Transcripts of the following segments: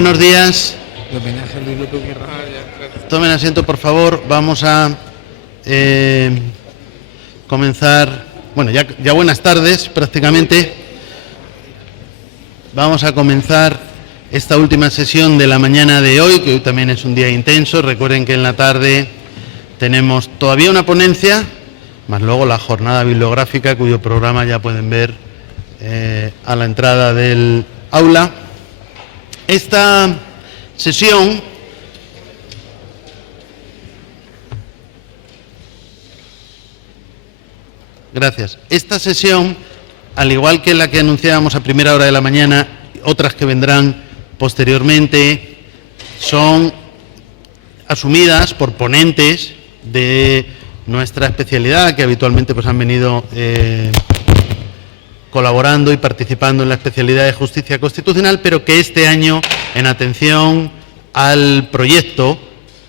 Buenos días. Tomen asiento, por favor. Vamos a comenzar. Bueno, ya buenas tardes, prácticamente. Vamos a comenzar esta última sesión de la mañana de hoy, que hoy también es un día intenso. Recuerden que en la tarde tenemos todavía una ponencia, más luego la jornada bibliográfica, cuyo programa ya pueden ver a la entrada del aula. Esta sesión Esta sesión, al igual que la que anunciábamos a primera hora de la mañana, otras que vendrán posteriormente, son asumidas por ponentes de nuestra especialidad, que habitualmente pues han venido colaborando y participando en la especialidad de Justicia Constitucional, pero que este año, en atención al proyecto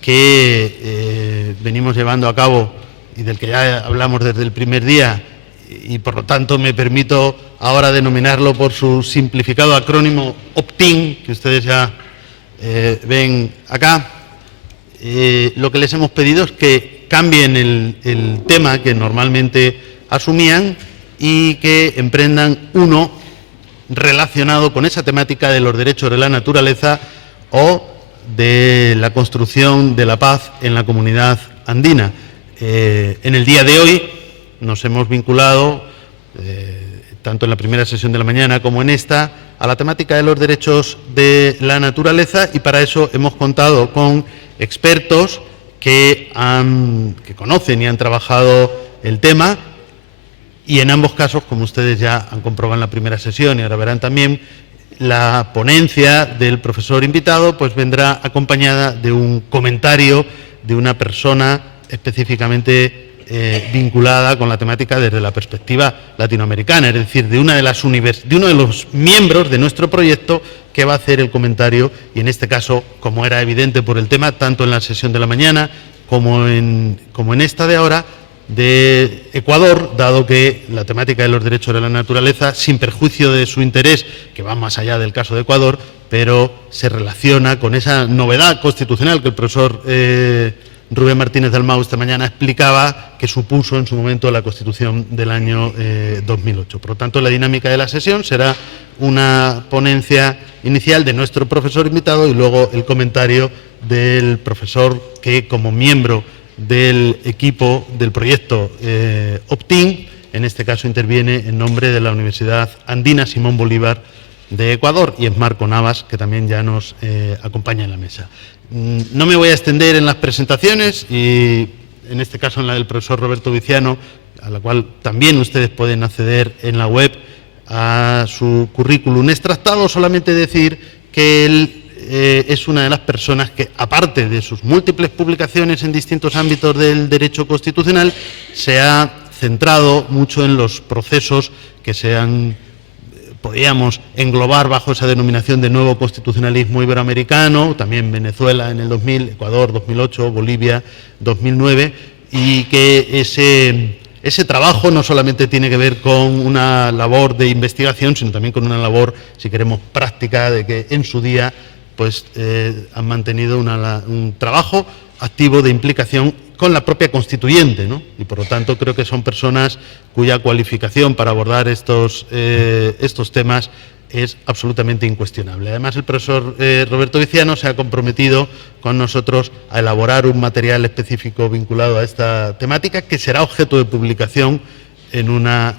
que venimos llevando a cabo y del que ya hablamos desde el primer día, y por lo tanto me permito ahora denominarlo por su simplificado acrónimo OPTIN, que ustedes ya ven acá, lo que les hemos pedido es que cambien el tema que normalmente asumían y que emprendan uno relacionado con esa temática de los derechos de la naturaleza o de la construcción de la paz en la comunidad andina. En el día de hoy nos hemos vinculado, tanto en la primera sesión de la mañana como en esta, a la temática de los derechos de la naturaleza, y para eso hemos contado con expertos que conocen y han trabajado el tema, y en ambos casos, como ustedes ya han comprobado en la primera sesión y ahora verán también, la ponencia del profesor invitado pues vendrá acompañada de un comentario de una persona específicamente vinculada con la temática desde la perspectiva latinoamericana, es decir, de uno de los miembros de nuestro proyecto que va a hacer el comentario, y en este caso, como era evidente por el tema, tanto en la sesión de la mañana como en esta de ahora, de Ecuador, dado que la temática de los derechos de la naturaleza, sin perjuicio de su interés, que va más allá del caso de Ecuador, pero se relaciona con esa novedad constitucional que el profesor Rubén Martínez Dalmau esta mañana explicaba, que supuso en su momento la Constitución del año 2008. Por lo tanto, la dinámica de la sesión será una ponencia inicial de nuestro profesor invitado y luego el comentario del profesor que, como miembro del equipo del proyecto OPTIN, en este caso interviene en nombre de la Universidad Andina Simón Bolívar de Ecuador, y es Marco Navas, que también ya nos acompaña en la mesa. No me voy a extender en las presentaciones, y en este caso en la del profesor Roberto Viciano, a la cual también ustedes pueden acceder en la web a su currículum extractado. Solamente decir que él es una de las personas que, aparte de sus múltiples publicaciones en distintos ámbitos del derecho constitucional, se ha centrado mucho en los procesos que podríamos englobar bajo esa denominación de nuevo constitucionalismo iberoamericano, también Venezuela en el 2000, Ecuador 2008, Bolivia 2009, y que ese trabajo no solamente tiene que ver con una labor de investigación, sino también con una labor, si queremos, práctica, de que en su día pues han mantenido un trabajo activo de implicación con la propia constituyente, ¿no? Y por lo tanto creo que son personas cuya cualificación para abordar estos temas es absolutamente incuestionable. Además, el profesor Roberto Viciano se ha comprometido con nosotros a elaborar un material específico vinculado a esta temática, que será objeto de publicación en una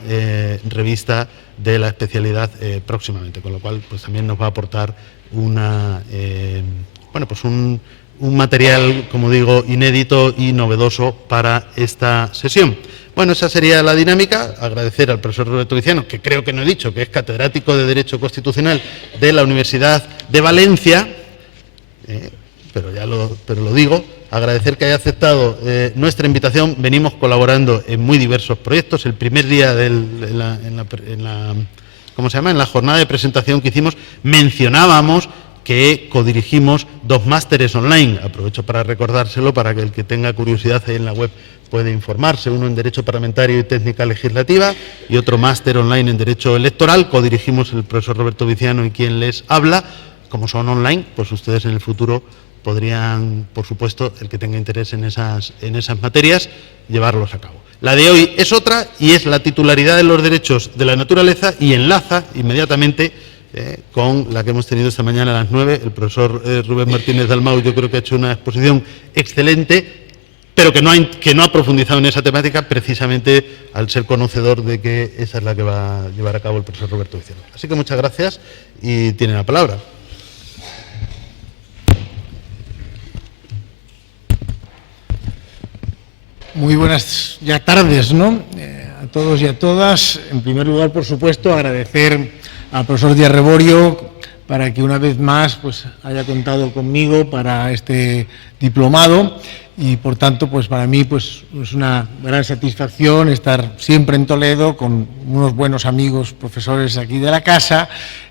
revista de la especialidad próximamente, con lo cual pues también nos va a aportar un material, como digo, inédito y novedoso para esta sesión. Bueno, esa sería la dinámica. Agradecer al profesor Roberto Viciano, que creo que no he dicho, que es catedrático de Derecho Constitucional de la Universidad de Valencia, pero lo digo. Agradecer que haya aceptado nuestra invitación. Venimos colaborando en muy diversos proyectos. El primer día en la jornada de presentación que hicimos, mencionábamos que codirigimos 2 másteres online. Aprovecho para recordárselo, para que el que tenga curiosidad ahí en la web puede informarse. Uno en Derecho Parlamentario y Técnica Legislativa y otro máster online en Derecho Electoral. Codirigimos el profesor Roberto Viciano y quien les habla, como son online, pues ustedes en el futuro podrían, por supuesto, el que tenga interés en esas materias, llevarlos a cabo. La de hoy es otra y es la titularidad de los derechos de la naturaleza y enlaza inmediatamente con la que hemos tenido esta mañana a las 9. El profesor Rubén Martínez Dalmau yo creo que ha hecho una exposición excelente, pero que no ha profundizado en esa temática precisamente al ser conocedor de que esa es la que va a llevar a cabo el profesor Roberto Vicente. Así que muchas gracias y tiene la palabra. Muy buenas ya tardes, ¿no? A todos y a todas. En primer lugar, por supuesto, agradecer al profesor Díaz Reborio para que una vez más pues, haya contado conmigo para este diplomado y, por tanto, pues para mí pues, es una gran satisfacción estar siempre en Toledo con unos buenos amigos profesores aquí de la casa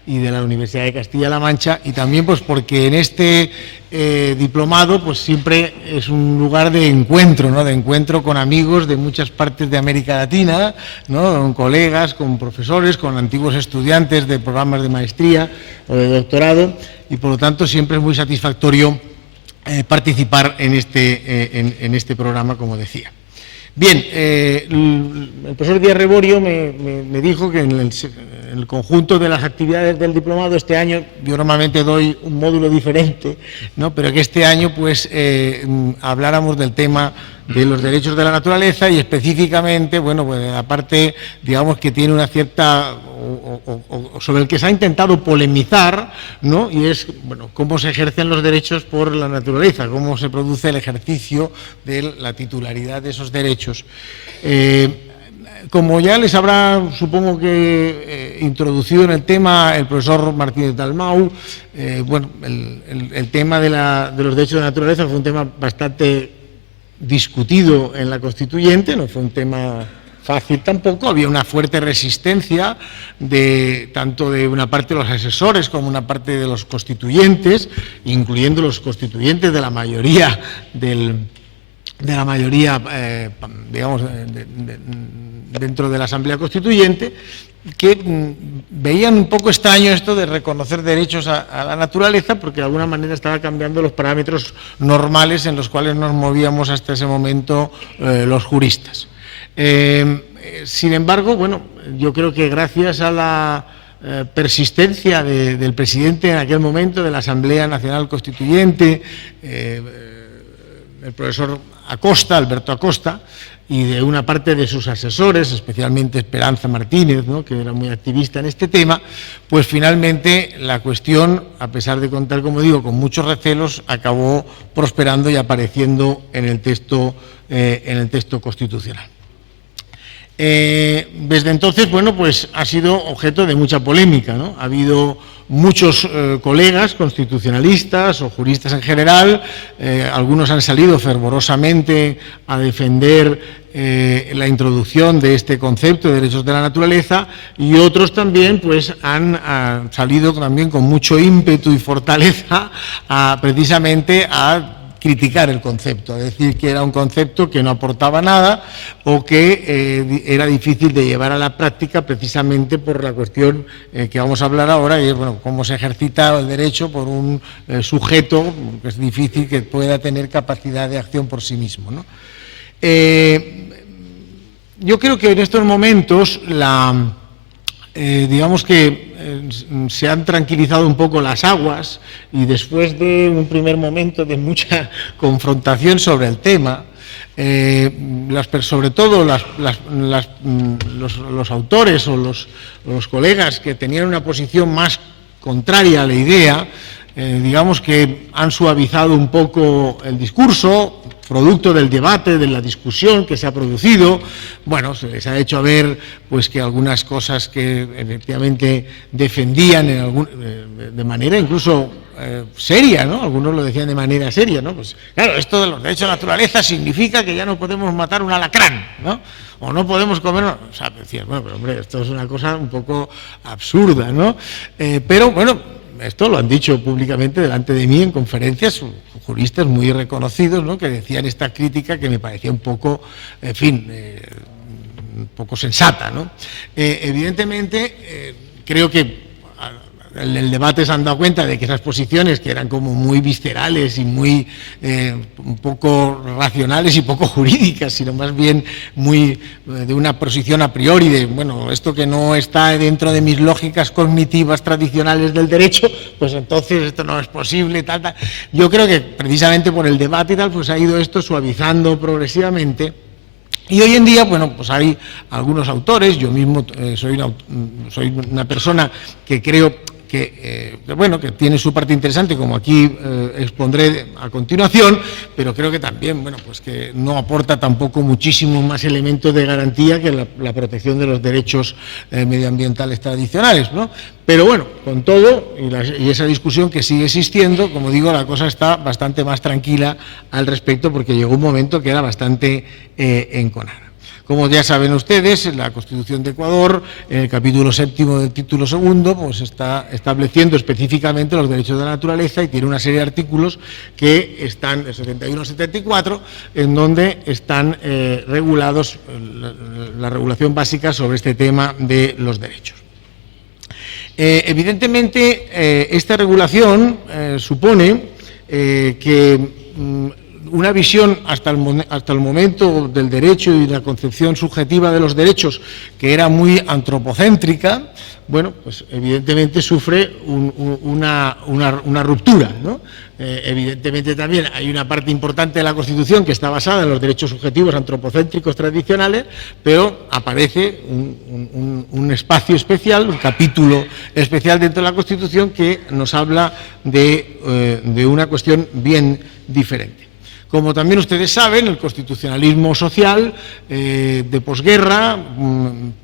y de la Universidad de Castilla-La Mancha, y también pues porque en este diplomado pues siempre es un lugar de encuentro, ¿no? De encuentro con amigos de muchas partes de América Latina, ¿no? Con colegas, con profesores, con antiguos estudiantes de programas de maestría o de doctorado, y por lo tanto siempre es muy satisfactorio participar en este programa, como decía. Bien, el profesor Díaz Reborio me dijo que en el conjunto de las actividades del diplomado este año, yo normalmente doy un módulo diferente, ¿no? Pero que este año pues habláramos del tema de los derechos de la naturaleza y específicamente, bueno, pues aparte, digamos que tiene una cierta, o sobre el que se ha intentado polemizar, ¿no? Y es, bueno, cómo se ejercen los derechos por la naturaleza, cómo se produce el ejercicio de la titularidad de esos derechos. Como ya les habrá, supongo que, introducido en el tema el profesor Martínez Dalmau, bueno, el tema de los derechos de la naturaleza fue un tema bastante discutido en la Constituyente, no fue un tema fácil tampoco, había una fuerte resistencia tanto de una parte de los asesores como una parte de los constituyentes, incluyendo los constituyentes de la mayoría digamos, dentro de la Asamblea Constituyente, que veían un poco extraño esto de reconocer derechos a la naturaleza, porque de alguna manera estaba cambiando los parámetros normales en los cuales nos movíamos hasta ese momento los juristas. Sin embargo, bueno, yo creo que gracias a la persistencia del presidente en aquel momento de la Asamblea Nacional Constituyente, el profesor Acosta, Alberto Acosta, y de una parte de sus asesores, especialmente Esperanza Martínez, ¿no? Que era muy activista en este tema, pues finalmente la cuestión, a pesar de contar, como digo, con muchos recelos, acabó prosperando y apareciendo en el texto constitucional. Desde entonces, bueno, pues ha sido objeto de mucha polémica, ¿no? Ha habido muchos colegas constitucionalistas o juristas en general, algunos han salido fervorosamente a defender la introducción de este concepto de derechos de la naturaleza, y otros también pues han salido también con mucho ímpetu y fortaleza precisamente a criticar el concepto, es decir, que era un concepto que no aportaba nada o que era difícil de llevar a la práctica precisamente por la cuestión que vamos a hablar ahora, y es, bueno, cómo se ejercita el derecho por un sujeto que es difícil que pueda tener capacidad de acción por sí mismo, ¿no? Yo creo que en estos momentos digamos que se han tranquilizado un poco las aguas, y después de un primer momento de mucha confrontación sobre el tema, sobre todo los autores o los colegas que tenían una posición más contraria a la idea, digamos que han suavizado un poco el discurso, producto del debate, de la discusión que se ha producido. Bueno, se les ha hecho ver pues que algunas cosas que efectivamente defendían de manera incluso seria, ¿no? Algunos lo decían de manera seria, ¿no? Pues claro, esto de los derechos de la naturaleza significa que ya no podemos matar un alacrán, ¿no? O no podemos comer, o sea, decían, bueno, pero hombre, esto es una cosa un poco absurda, ¿no? Pero bueno, esto lo han dicho públicamente delante de mí en conferencias juristas muy reconocidos, ¿no? Que decían esta crítica que me parecía un poco, en fin, un poco sensata, ¿no? Evidentemente, creo que en el debate se han dado cuenta de que esas posiciones, que eran como muy viscerales y muy un poco racionales y poco jurídicas, sino más bien muy de una posición a priori de, bueno, esto que no está dentro de mis lógicas cognitivas tradicionales del derecho, pues entonces esto no es posible, tal, tal. Yo creo que precisamente por el debate y tal, pues ha ido esto suavizando progresivamente. Y hoy en día, bueno, pues hay algunos autores, yo mismo soy una persona que creo que tiene su parte interesante, como aquí expondré a continuación, pero creo que también, bueno, pues que no aporta tampoco muchísimo más elementos de garantía que la protección de los derechos medioambientales tradicionales, ¿no? Pero bueno, con todo, y esa discusión que sigue existiendo, como digo, la cosa está bastante más tranquila al respecto, porque llegó un momento que era bastante enconada. Como ya saben ustedes, la Constitución de Ecuador, en el capítulo 7º del título 2, pues está estableciendo específicamente los derechos de la naturaleza y tiene una serie de artículos que están, de 71 a 74, en donde están regulados la regulación básica sobre este tema de los derechos. Evidentemente, esta regulación supone que una visión hasta el momento del derecho y la concepción subjetiva de los derechos, que era muy antropocéntrica, bueno, pues evidentemente sufre una ruptura, ¿no? Evidentemente también hay una parte importante de la Constitución que está basada en los derechos subjetivos antropocéntricos tradicionales, pero aparece un espacio especial, un capítulo especial dentro de la Constitución que nos habla de una cuestión bien diferente. Como también ustedes saben, el constitucionalismo social de posguerra,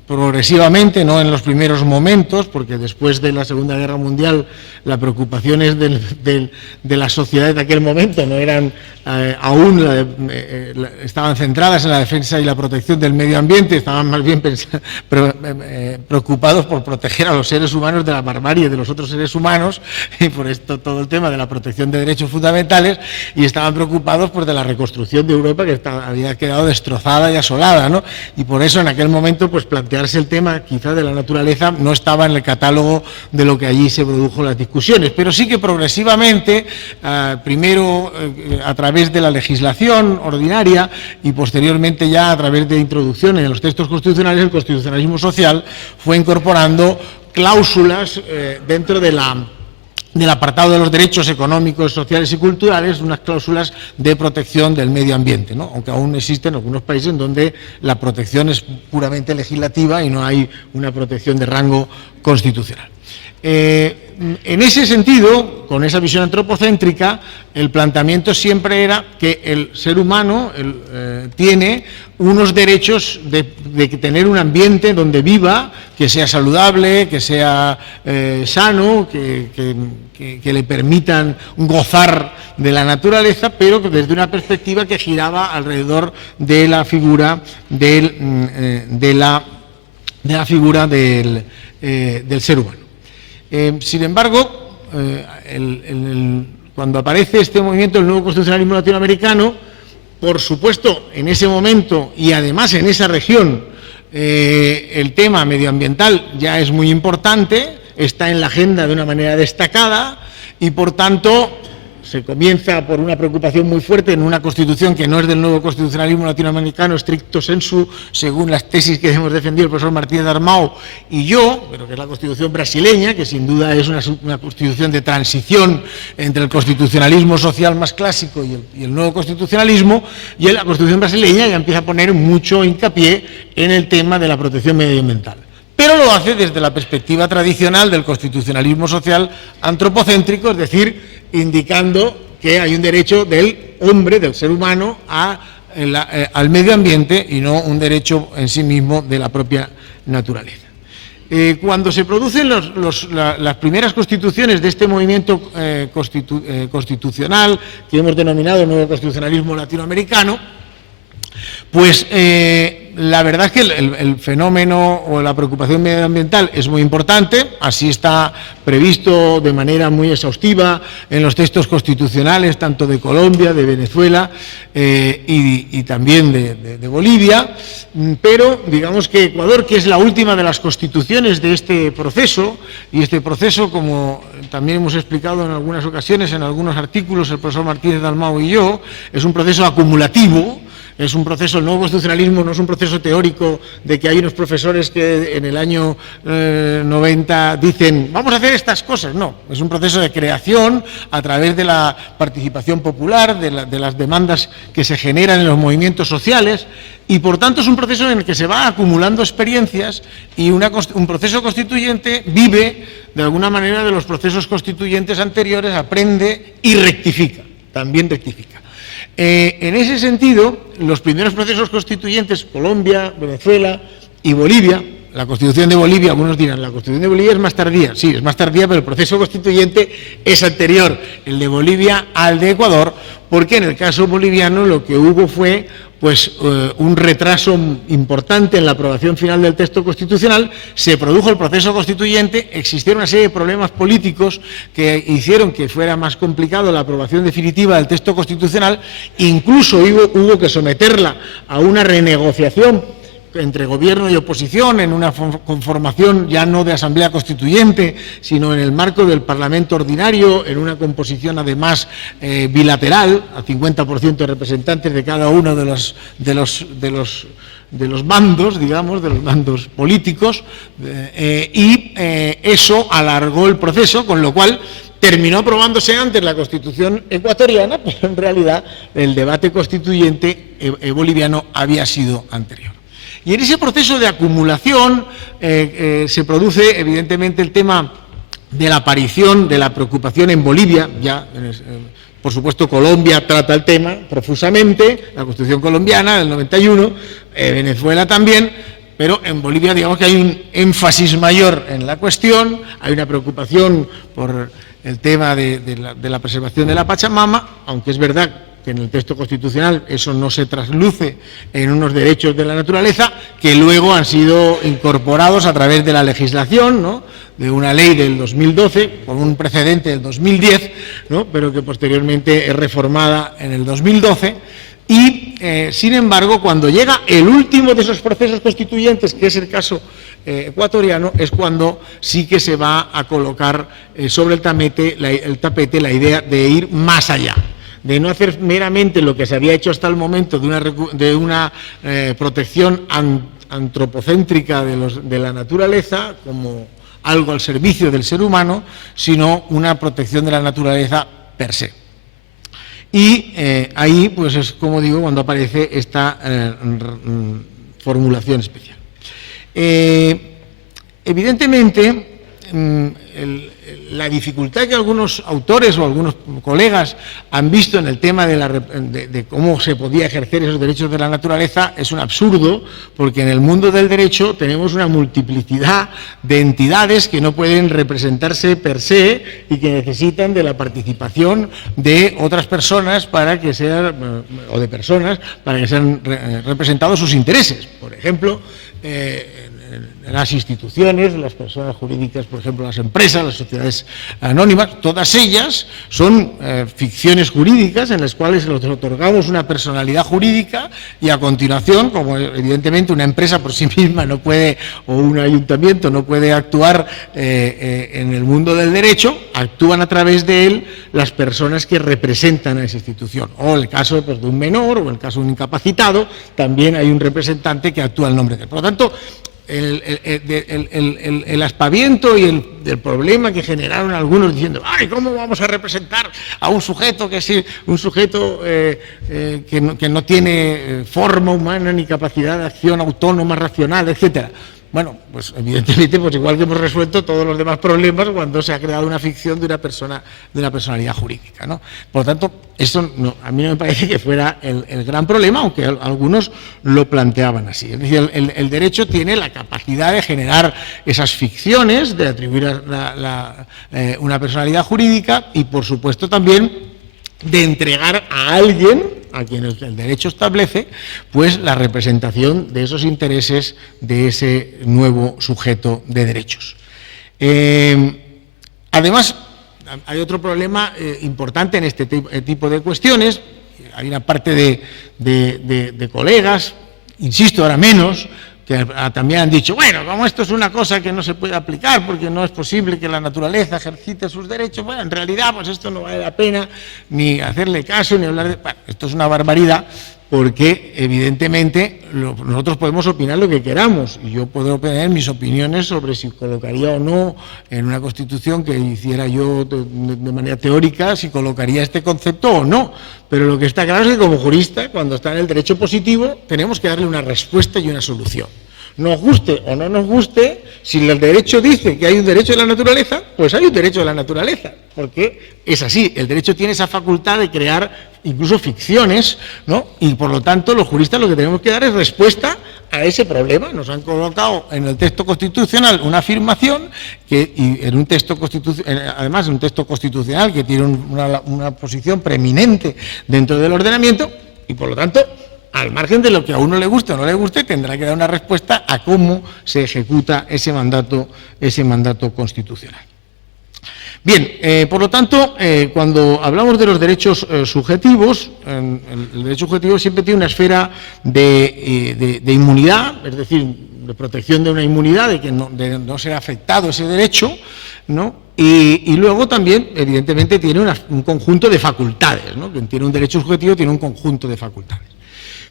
progresivamente, no en los primeros momentos, porque después de la Segunda Guerra Mundial las preocupaciones de la sociedad de aquel momento no eran estaban centradas en la defensa y la protección del medio ambiente, estaban más bien preocupados por proteger a los seres humanos de la barbarie de los otros seres humanos, y por esto todo el tema de la protección de derechos fundamentales, y estaban preocupados de la reconstrucción de Europa, que había quedado destrozada y asolada, ¿no? Y por eso en aquel momento, pues plantearse el tema quizá de la naturaleza no estaba en el catálogo de lo que allí se produjo las discusiones, pero sí que progresivamente, primero a través de la legislación ordinaria y posteriormente ya a través de introducciones en los textos constitucionales, el constitucionalismo social fue incorporando cláusulas dentro del apartado de los derechos económicos, sociales y culturales, unas cláusulas de protección del medio ambiente, ¿no? Aunque aún existen algunos países en donde la protección es puramente legislativa y no hay una protección de rango constitucional. En ese sentido, con esa visión antropocéntrica, el planteamiento siempre era que el ser humano tiene unos derechos de tener un ambiente donde viva, que sea saludable, que sea sano, que le permitan gozar de la naturaleza, pero que desde una perspectiva que giraba alrededor de la figura del ser humano. Sin embargo, cuando aparece este movimiento del nuevo constitucionalismo latinoamericano, por supuesto, en ese momento y además en esa región, el tema medioambiental ya es muy importante, está en la agenda de una manera destacada y, por tanto, se comienza por una preocupación muy fuerte en una constitución que no es del nuevo constitucionalismo latinoamericano stricto sensu, según las tesis que hemos defendido el profesor Martínez Armao y yo, pero que es la constitución brasileña, que sin duda es una constitución de transición entre el constitucionalismo social más clásico y el nuevo constitucionalismo, y en la constitución brasileña ya empieza a poner mucho hincapié en el tema de la protección medioambiental. Pero lo hace desde la perspectiva tradicional del constitucionalismo social antropocéntrico, es decir, indicando que hay un derecho del hombre, del ser humano, al medio ambiente y no un derecho en sí mismo de la propia naturaleza. Cuando se producen las primeras constituciones de este movimiento constitucional que hemos denominado nuevo constitucionalismo latinoamericano, Pues la verdad es que el fenómeno o la preocupación medioambiental es muy importante, así está previsto de manera muy exhaustiva en los textos constitucionales, tanto de Colombia, de Venezuela y también de Bolivia, pero digamos que Ecuador, que es la última de las constituciones de este proceso, y este proceso, como también hemos explicado en algunas ocasiones, en algunos artículos, el profesor Martínez Dalmau y yo, es un proceso acumulativo. Es un proceso, el nuevo constitucionalismo no es un proceso teórico de que hay unos profesores que en el año 90 dicen vamos a hacer estas cosas, no, es un proceso de creación a través de la participación popular, de las demandas que se generan en los movimientos sociales y por tanto es un proceso en el que se va acumulando experiencias y un proceso constituyente vive de alguna manera de los procesos constituyentes anteriores, aprende y rectifica, también rectifica. En ese sentido, los primeros procesos constituyentes, Colombia, Venezuela y Bolivia, la Constitución de Bolivia, algunos dirán, la Constitución de Bolivia es más tardía, sí, es más tardía, pero el proceso constituyente es anterior, el de Bolivia al de Ecuador, porque en el caso boliviano lo que hubo fue pues un retraso importante en la aprobación final del texto constitucional, se produjo el proceso constituyente, existieron una serie de problemas políticos que hicieron que fuera más complicado la aprobación definitiva del texto constitucional, incluso hubo que someterla a una renegociación entre gobierno y oposición, en una conformación ya no de asamblea constituyente, sino en el marco del Parlamento ordinario, en una composición además bilateral, a 50% de representantes de cada uno de los bandos, digamos, de los bandos políticos, y eso alargó el proceso, con lo cual terminó aprobándose antes la Constitución ecuatoriana, pero en realidad el debate constituyente boliviano había sido anterior. Y en ese proceso de acumulación se produce evidentemente el tema de la aparición de la preocupación en Bolivia, ya por supuesto Colombia trata el tema profusamente, la Constitución colombiana del 91, Venezuela también, pero en Bolivia digamos que hay un énfasis mayor en la cuestión, hay una preocupación por el tema de la preservación de la Pachamama, aunque es verdad que en el texto constitucional eso no se trasluce en unos derechos de la naturaleza, que luego han sido incorporados a través de la legislación, ¿no?, de una ley del 2012, con un precedente del 2010, ¿no?, pero que posteriormente es reformada en el 2012, y, sin embargo, cuando llega el último de esos procesos constituyentes, que es el caso ecuatoriano, es cuando sí que se va a colocar sobre el tapete la idea de ir más allá, de no hacer meramente lo que se había hecho hasta el momento de una protección antropocéntrica de la naturaleza, como algo al servicio del ser humano, sino una protección de la naturaleza per se. Y ahí, pues es como digo, cuando aparece esta formulación especial. Evidentemente, la dificultad que algunos autores o algunos colegas han visto en el tema de cómo se podía ejercer esos derechos de la naturaleza es un absurdo, porque en el mundo del derecho tenemos una multiplicidad de entidades que no pueden representarse per se y que necesitan de la participación de otras personas para que sean, o de personas para que sean representados sus intereses. Por ejemplo, las instituciones, las personas jurídicas, por ejemplo, las empresas, las sociedades anónimas, todas ellas son ficciones jurídicas en las cuales les otorgamos una personalidad jurídica y a continuación, como evidentemente una empresa por sí misma no puede, o un ayuntamiento no puede actuar en el mundo del derecho, actúan a través de él las personas que representan a esa institución. O el caso pues, de un menor o el caso de un incapacitado, también hay un representante que actúa en nombre de él. Por lo tanto, el aspaviento y el problema que generaron algunos diciendo ¡ay, cómo vamos a representar a un sujeto que es un sujeto que no tiene forma humana ni capacidad de acción autónoma, racional, etcétera! Bueno, pues evidentemente, pues igual que hemos resuelto todos los demás problemas cuando se ha creado una ficción de una persona, de una personalidad jurídica, ¿no? Por lo tanto, eso no, a mí no me parece que fuera el gran problema, aunque algunos lo planteaban así. Es decir, el derecho tiene la capacidad de generar esas ficciones, de atribuir una personalidad jurídica y, por supuesto, también de entregar a alguien a quienes el derecho establece, pues la representación de esos intereses de ese nuevo sujeto de derechos. Además, hay otro problema importante en este tipo de cuestiones. Hay una parte de colegas, insisto, ahora menos, que también han dicho, bueno, como esto es una cosa que no se puede aplicar porque no es posible que la naturaleza ejercite sus derechos, bueno, en realidad pues esto no vale la pena ni hacerle caso ni hablar de... Bueno, esto es una barbaridad porque evidentemente nosotros podemos opinar lo que queramos y yo puedo tener mis opiniones sobre si colocaría o no en una Constitución que hiciera yo de manera teórica, si colocaría este concepto o no, pero lo que está claro es que como jurista, cuando está en el derecho positivo, tenemos que darle una respuesta y una solución. Nos guste o no nos guste, si el derecho dice que hay un derecho de la naturaleza, pues hay un derecho de la naturaleza, porque es así, el derecho tiene esa facultad de crear incluso ficciones, ¿no? Y por lo tanto los juristas lo que tenemos que dar es respuesta a ese problema. Nos han colocado en el texto constitucional una afirmación y en un texto además en un texto constitucional que tiene una posición preeminente dentro del ordenamiento y por lo tanto, al margen de lo que a uno le guste o no le guste, tendrá que dar una respuesta a cómo se ejecuta ese mandato constitucional. Bien, por lo tanto, cuando hablamos de los derechos subjetivos, el derecho subjetivo siempre tiene una esfera de inmunidad, es decir, de protección de una inmunidad, de no ser afectado ese derecho, ¿no? Y luego también, evidentemente, tiene un conjunto de facultades, ¿no? Quien tiene un derecho subjetivo tiene un conjunto de facultades.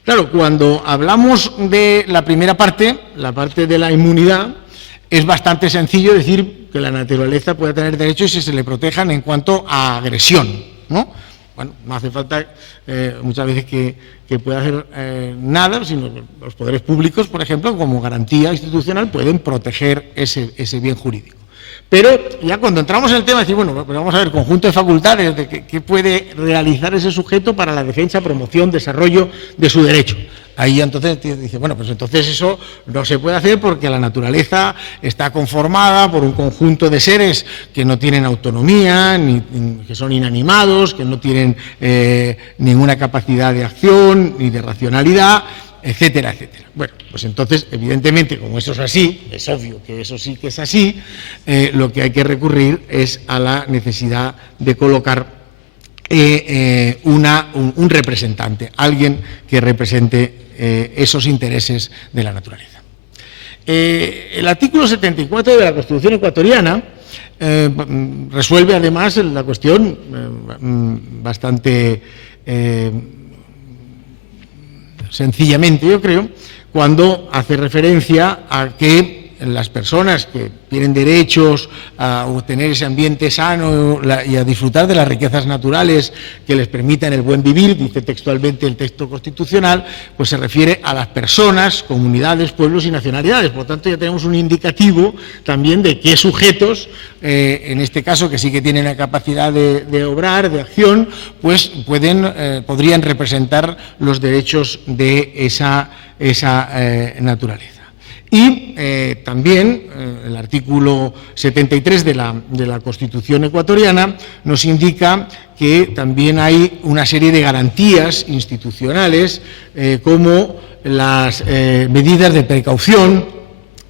Claro, cuando hablamos de la primera parte, la parte de la inmunidad, es bastante sencillo decir que la naturaleza puede tener derechos y se le protejan en cuanto a agresión, ¿no? Bueno, no hace falta muchas veces que pueda hacer nada, sino que los poderes públicos, por ejemplo, como garantía institucional, pueden proteger ese bien jurídico. Pero ya cuando entramos en el tema, decimos, bueno, pues vamos a ver, conjunto de facultades de qué puede realizar ese sujeto para la defensa, promoción, desarrollo de su derecho. Ahí entonces dice, bueno, pues entonces eso no se puede hacer porque la naturaleza está conformada por un conjunto de seres que no tienen autonomía, que son inanimados, que no tienen ninguna capacidad de acción ni de racionalidad, etcétera, etcétera. Bueno, pues entonces, evidentemente, como eso es así, es obvio que eso sí que es así, lo que hay que recurrir es a la necesidad de colocar un representante, alguien que represente esos intereses de la naturaleza. El artículo 74 de la Constitución ecuatoriana resuelve además la cuestión bastante sencillamente, yo creo, cuando hace referencia a que las personas que tienen derechos a obtener ese ambiente sano y a disfrutar de las riquezas naturales que les permitan el buen vivir, dice textualmente el texto constitucional, pues se refiere a las personas, comunidades, pueblos y nacionalidades. Por lo tanto, ya tenemos un indicativo también de qué sujetos, en este caso que sí que tienen la capacidad de obrar, de acción, pues podrían representar los derechos de esa naturaleza. Y también el artículo 73 de la Constitución ecuatoriana nos indica que también hay una serie de garantías institucionales como las medidas de precaución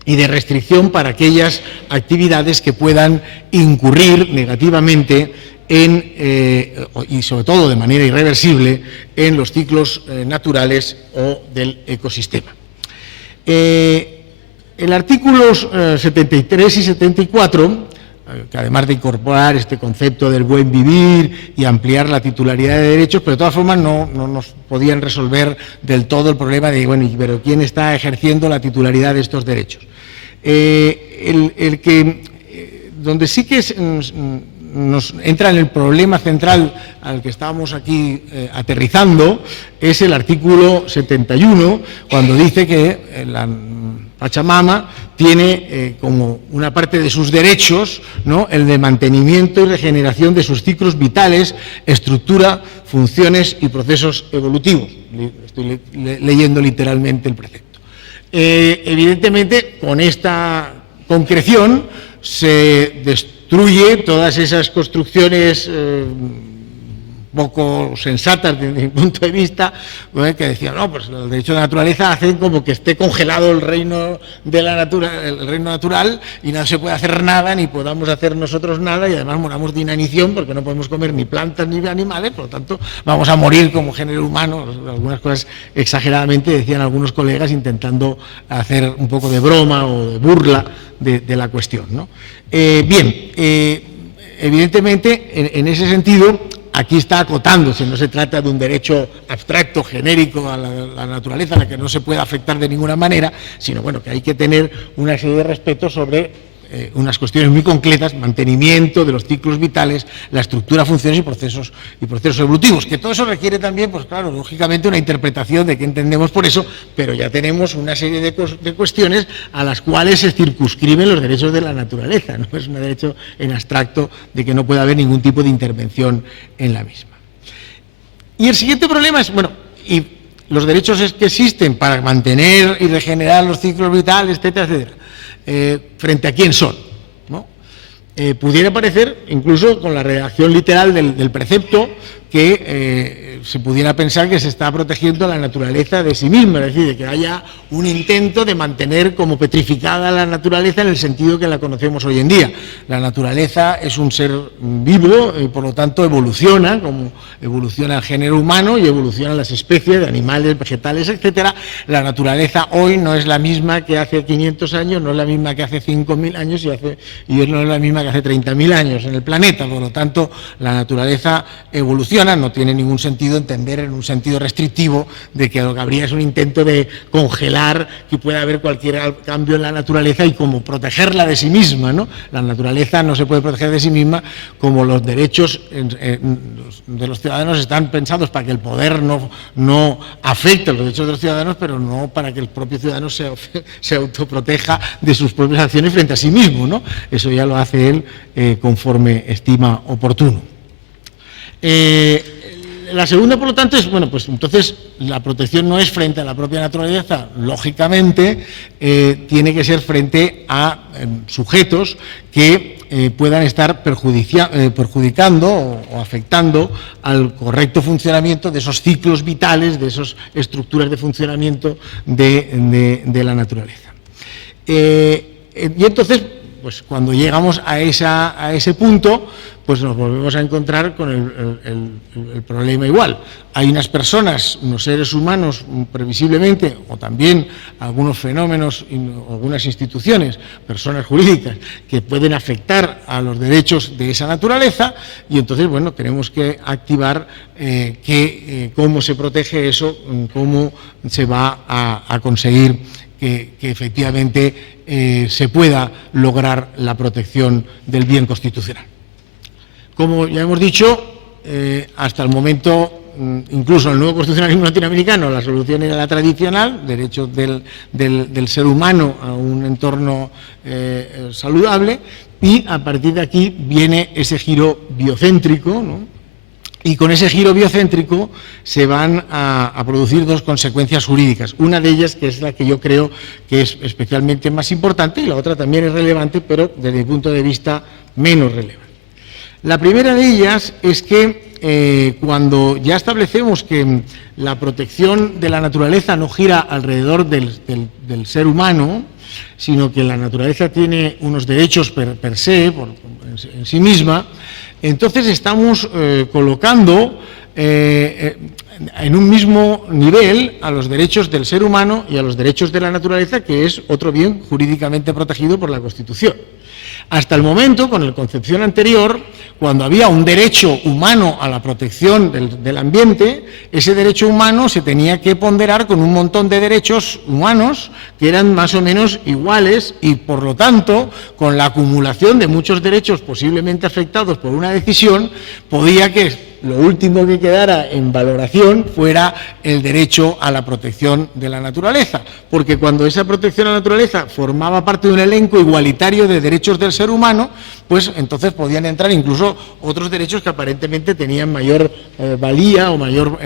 y de restricción para aquellas actividades que puedan incurrir negativamente y sobre todo de manera irreversible en los ciclos naturales o del ecosistema. El artículos 73 y 74, que además de incorporar este concepto del buen vivir y ampliar la titularidad de derechos, pero de todas formas no nos podían resolver del todo el problema de, bueno, pero ¿quién está ejerciendo la titularidad de estos derechos? Donde sí que nos entra en el problema central al que estábamos aquí aterrizando es el artículo 71, cuando dice que la Pachamama tiene como una parte de sus derechos, ¿no?, el de mantenimiento y regeneración de sus ciclos vitales, estructura, funciones y procesos evolutivos. Estoy leyendo literalmente el precepto. Evidentemente, con esta concreción se destruye todas esas construcciones poco sensatas desde mi punto de vista, que decían, no, pues los derechos de la naturaleza hacen como que esté congelado el reino de la el reino natural y no se puede hacer nada, ni podamos hacer nosotros nada, y además moramos de inanición porque no podemos comer ni plantas ni animales, por lo tanto vamos a morir como género humano. Algunas cosas exageradamente decían algunos colegas intentando hacer un poco de broma o de burla de la cuestión, ¿no? Evidentemente, en ese sentido, aquí está acotándose, no se trata de un derecho abstracto, genérico a la naturaleza, a la que no se puede afectar de ninguna manera, sino bueno, que hay que tener una serie de respetos sobre unas cuestiones muy concretas, mantenimiento de los ciclos vitales, la estructura, funciones y procesos evolutivos, que todo eso requiere también, pues claro, lógicamente una interpretación de qué entendemos por eso, pero ya tenemos una serie de cuestiones a las cuales se circunscriben los derechos de la naturaleza, no es un derecho en abstracto de que no pueda haber ningún tipo de intervención en la misma. Y el siguiente problema es, bueno, y los derechos que existen para mantener y regenerar los ciclos vitales, etcétera, etcétera, frente a quién son, ¿no? Pudiera parecer, incluso con la redacción literal del precepto, que se pudiera pensar que se está protegiendo a la naturaleza de sí misma, es decir, de que haya un intento de mantener como petrificada la naturaleza en el sentido que la conocemos hoy en día. La naturaleza es un ser vivo y por lo tanto evoluciona, como evoluciona el género humano y evolucionan las especies de animales, vegetales, etcétera. La naturaleza hoy no es la misma que hace 500 años, no es la misma que hace 5.000 años y no es la misma que hace 30.000 años en el planeta. Por lo tanto, la naturaleza evoluciona. No tiene ningún sentido entender en un sentido restrictivo de que lo que habría es un intento de congelar que pueda haber cualquier cambio en la naturaleza y como protegerla de sí misma, ¿no? La naturaleza no se puede proteger de sí misma, como los derechos de los ciudadanos están pensados para que el poder no afecte los derechos de los ciudadanos, pero no para que el propio ciudadano se autoproteja de sus propias acciones frente a sí mismo, ¿no? Eso ya lo hace él conforme estima oportuno. La segunda, por lo tanto, es, bueno, pues entonces la protección no es frente a la propia naturaleza, lógicamente tiene que ser frente a sujetos que puedan estar perjudicando o afectando al correcto funcionamiento de esos ciclos vitales, de esas estructuras de funcionamiento de la naturaleza. Y entonces, pues cuando llegamos a ese punto, pues nos volvemos a encontrar con el problema igual. Hay unas personas, unos seres humanos, previsiblemente, o también algunos fenómenos, algunas instituciones, personas jurídicas, que pueden afectar a los derechos de esa naturaleza, y entonces, bueno, tenemos que activar cómo se protege eso, cómo se va a conseguir que efectivamente se pueda lograr la protección del bien constitucional. Como ya hemos dicho, hasta el momento, incluso en el nuevo constitucionalismo latinoamericano, la solución era la tradicional, derechos del ser humano a un entorno saludable, y a partir de aquí viene ese giro biocéntrico, ¿no? Y con ese giro biocéntrico se van a producir dos consecuencias jurídicas. Una de ellas, que es la que yo creo que es especialmente más importante, y la otra también es relevante, pero desde mi punto de vista menos relevante. La primera de ellas es que cuando ya establecemos que la protección de la naturaleza no gira alrededor del ser humano, sino que la naturaleza tiene unos derechos per se, en sí misma, entonces estamos colocando en un mismo nivel a los derechos del ser humano y a los derechos de la naturaleza, que es otro bien jurídicamente protegido por la Constitución. Hasta el momento, con la concepción anterior, cuando había un derecho humano a la protección del ambiente, ese derecho humano se tenía que ponderar con un montón de derechos humanos que eran más o menos iguales y, por lo tanto, con la acumulación de muchos derechos posiblemente afectados por una decisión, podía que lo último que quedara en valoración fuera el derecho a la protección de la naturaleza, porque cuando esa protección a la naturaleza formaba parte de un elenco igualitario de derechos del ser humano, pues entonces podían entrar incluso otros derechos que aparentemente tenían mayor valía o mayor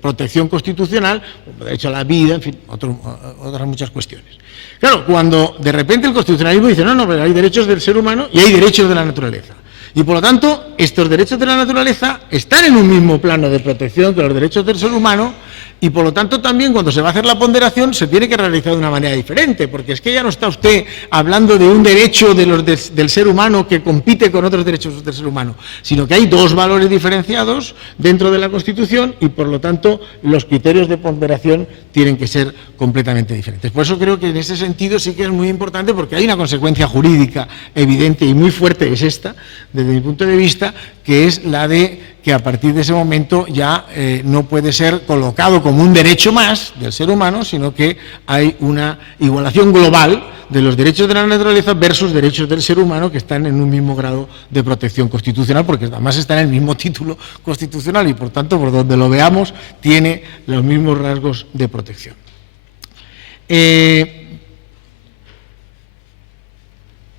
protección constitucional, como derecho a la vida, en fin, otras muchas cuestiones. Claro, cuando de repente el constitucionalismo dice, no, pero hay derechos del ser humano y hay derechos de la naturaleza. Y por lo tanto, estos derechos de la naturaleza están en un mismo plano de protección que los derechos del ser humano, y por lo tanto también cuando se va a hacer la ponderación se tiene que realizar de una manera diferente, porque es que ya no está usted hablando de un derecho del ser humano que compite con otros derechos del ser humano, sino que hay dos valores diferenciados dentro de la Constitución y por lo tanto los criterios de ponderación tienen que ser completamente diferentes. Por eso creo que en ese sentido sí que es muy importante, porque hay una consecuencia jurídica evidente y muy fuerte, es esta, desde mi punto de vista, que es la de que a partir de ese momento ya no puede ser colocado como un derecho más del ser humano, sino que hay una igualación global de los derechos de la naturaleza versus derechos del ser humano que están en un mismo grado de protección constitucional, porque además está en el mismo título constitucional y por tanto, por donde lo veamos, tiene los mismos rasgos de protección.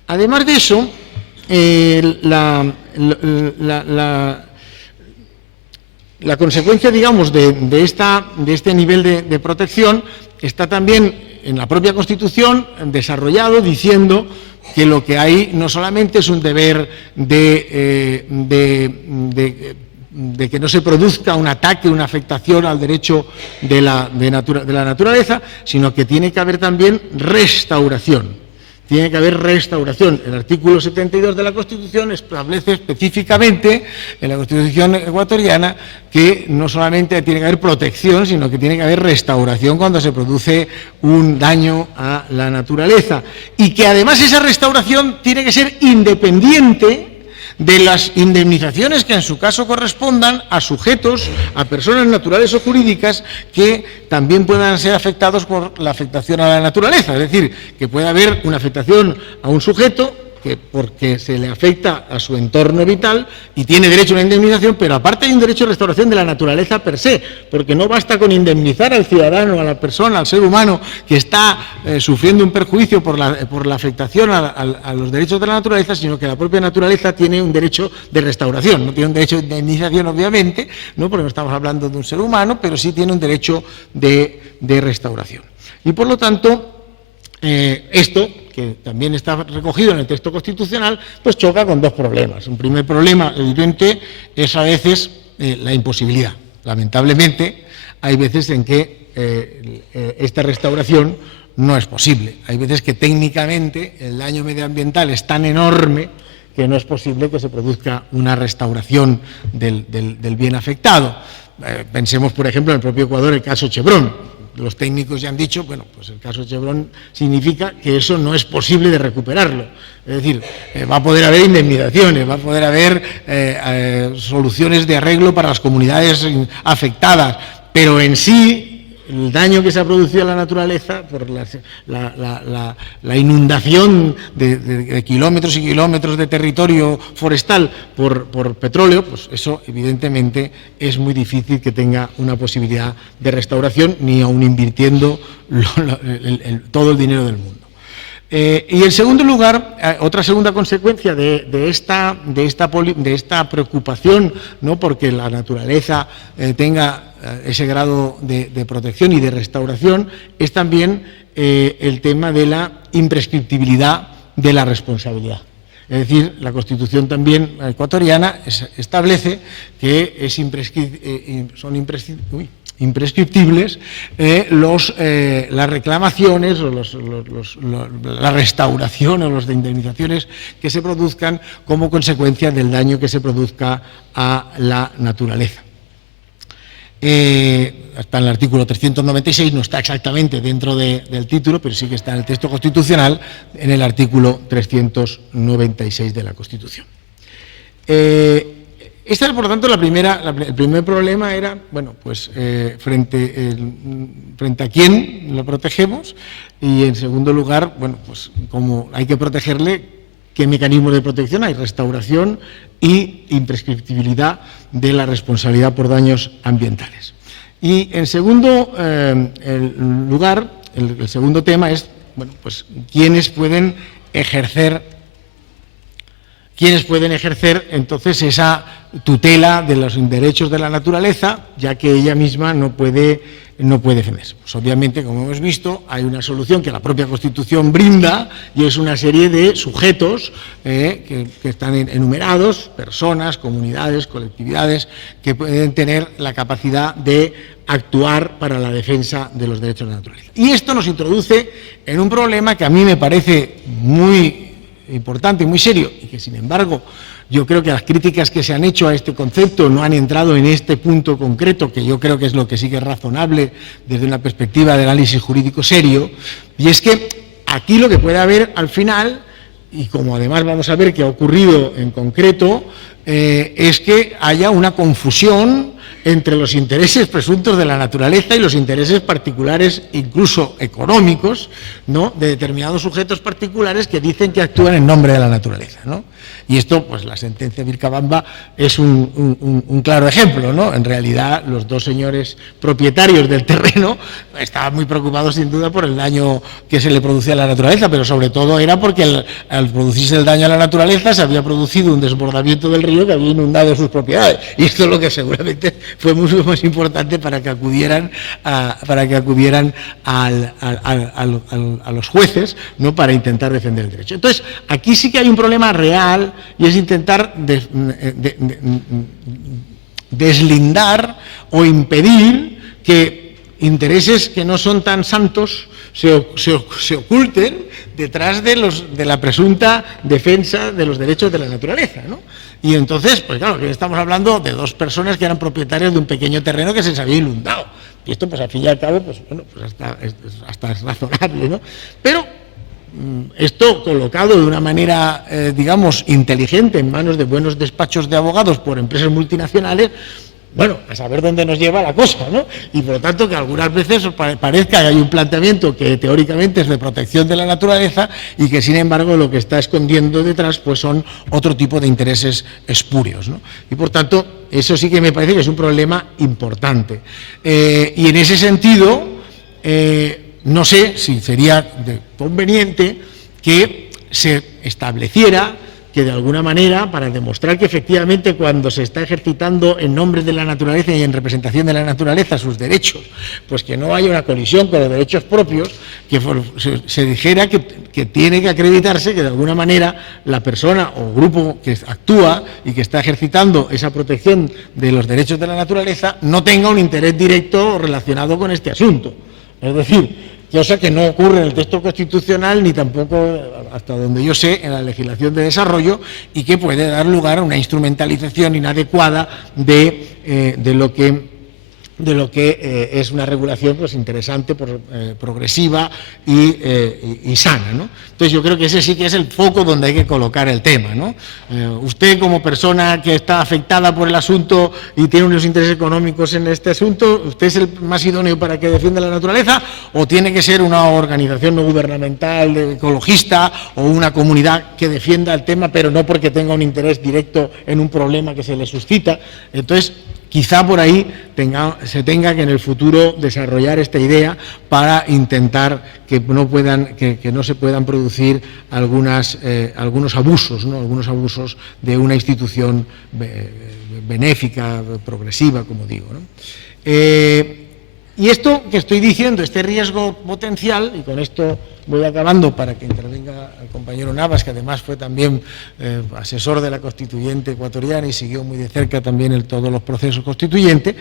Además de eso, la consecuencia, digamos, de este nivel de protección está también en la propia Constitución desarrollado, diciendo que lo que hay no solamente es un deber de que no se produzca un ataque, una afectación al derecho de la naturaleza, sino que tiene que haber también restauración. Tiene que haber restauración. El artículo 72 de la Constitución establece específicamente, en la Constitución ecuatoriana, que no solamente tiene que haber protección, sino que tiene que haber restauración cuando se produce un daño a la naturaleza. Y que además esa restauración tiene que ser independiente de las indemnizaciones que en su caso correspondan a sujetos, a personas naturales o jurídicas que también puedan ser afectados por la afectación a la naturaleza. Es decir, que pueda haber una afectación a un sujeto que porque se le afecta a su entorno vital y tiene derecho a una indemnización, pero aparte hay un derecho de restauración de la naturaleza per se, porque no basta con indemnizar al ciudadano, a la persona, al ser humano que está sufriendo un perjuicio por la afectación a los derechos de la naturaleza, sino que la propia naturaleza tiene un derecho de restauración. No tiene un derecho de indemnización, obviamente, ¿no? Porque no estamos hablando de un ser humano, pero sí tiene un derecho de restauración. Y por lo tanto, esto, que también está recogido en el texto constitucional, pues choca con dos problemas. Un primer problema evidente es a veces la imposibilidad. Lamentablemente, hay veces en que esta restauración no es posible. Hay veces que técnicamente el daño medioambiental es tan enorme que no es posible que se produzca una restauración del bien afectado. Pensemos, por ejemplo, en el propio Ecuador, el caso Chevron. Los técnicos ya han dicho, bueno, pues el caso Chevron significa que eso no es posible de recuperarlo. Es decir, va a poder haber indemnizaciones, va a poder haber soluciones de arreglo para las comunidades afectadas, pero en sí el daño que se ha producido a la naturaleza por la inundación de kilómetros y kilómetros de territorio forestal por petróleo, pues eso evidentemente es muy difícil que tenga una posibilidad de restauración, ni aun invirtiendo todo el dinero del mundo. Y en segundo lugar, otra segunda consecuencia de esta preocupación, ¿no?, porque la naturaleza tenga ese grado de protección y de restauración, es también el tema de la imprescriptibilidad de la responsabilidad. Es decir, la Constitución también ecuatoriana establece que son imprescriptibles las reclamaciones o la restauración o las indemnizaciones que se produzcan como consecuencia del daño que se produzca a la naturaleza. Está en el artículo 396, no está exactamente dentro del título, pero sí que está en el texto constitucional, en el artículo 396 de la Constitución. Esta era, por lo tanto, el primer problema era, bueno, pues frente a quién lo protegemos, y en segundo lugar, bueno, pues como hay que protegerle, qué mecanismos de protección hay, restauración y imprescriptibilidad de la responsabilidad por daños ambientales. Y en segundo lugar, el segundo tema es, bueno, pues quiénes pueden ejercer entonces esa tutela de los derechos de la naturaleza, ya que ella misma no puede no puede defenderse. Pues obviamente, como hemos visto, hay una solución que la propia Constitución brinda y es una serie de sujetos que están enumerados, personas, comunidades, colectividades, que pueden tener la capacidad de actuar para la defensa de los derechos de la naturaleza. Y esto nos introduce en un problema que a mí me parece muy importante y muy serio, y que sin embargo yo creo que las críticas que se han hecho a este concepto no han entrado en este punto concreto, que yo creo que es lo que sí que es razonable desde una perspectiva de análisis jurídico serio, y es que aquí lo que puede haber al final, y como además vamos a ver que ha ocurrido en concreto, es que haya una confusión entre los intereses presuntos de la naturaleza y los intereses particulares, incluso económicos, ¿no?, de determinados sujetos particulares que dicen que actúan en nombre de la naturaleza, ¿no? Y esto, pues la sentencia de Vilcabamba es un claro ejemplo, ¿no? En realidad, los dos señores propietarios del terreno estaban muy preocupados, sin duda, por el daño que se le producía a la naturaleza, pero sobre todo era porque al producirse el daño a la naturaleza se había producido un desbordamiento del río que había inundado sus propiedades. Y esto es lo que seguramente fue mucho más importante para que acudieran a los jueces, ¿no?, para intentar defender el derecho. Entonces, aquí sí que hay un problema real, y es intentar deslindar o impedir que intereses que no son tan santos se oculten detrás de la presunta defensa de los derechos de la naturaleza, ¿no? Y entonces, pues claro, que estamos hablando de dos personas que eran propietarias de un pequeño terreno que se les había inundado. Y esto, pues al fin y al cabo, pues bueno, pues hasta es razonable, ¿no? Pero esto colocado de una manera, digamos, inteligente en manos de buenos despachos de abogados por empresas multinacionales, bueno, a saber dónde nos lleva la cosa, ¿no? Y por lo tanto que algunas veces parezca que hay un planteamiento que teóricamente es de protección de la naturaleza y que sin embargo lo que está escondiendo detrás pues son otro tipo de intereses espurios, ¿no? Y por tanto eso sí que me parece que es un problema importante. Y en ese sentido, no sé si sería conveniente que se estableciera que de alguna manera, para demostrar que efectivamente cuando se está ejercitando en nombre de la naturaleza y en representación de la naturaleza sus derechos, pues que no haya una colisión con los derechos propios, que se dijera que tiene que acreditarse que de alguna manera la persona o grupo que actúa y que está ejercitando esa protección de los derechos de la naturaleza no tenga un interés directo relacionado con este asunto. Es decir, cosa que no ocurre en el texto constitucional ni tampoco, hasta donde yo sé, en la legislación de desarrollo, y que puede dar lugar a una instrumentalización inadecuada de lo que es una regulación pues interesante, progresiva y sana, ¿no? Entonces yo creo que ese sí que es el foco donde hay que colocar el tema, ¿no? Usted, como persona que está afectada por el asunto y tiene unos intereses económicos en este asunto, ¿usted es el más idóneo para que defienda la naturaleza o tiene que ser una organización no gubernamental, ecologista o una comunidad que defienda el tema, pero no porque tenga un interés directo en un problema que se le suscita? Entonces, quizá por ahí se tenga que en el futuro desarrollar esta idea para intentar que no se puedan producir algunos abusos, ¿no? Algunos abusos de una institución benéfica, progresiva, como digo, ¿no? Y esto que estoy diciendo, este riesgo potencial, y con esto voy acabando para que intervenga el compañero Navas, que además fue también asesor de la constituyente ecuatoriana y siguió muy de cerca también todos los procesos constituyentes,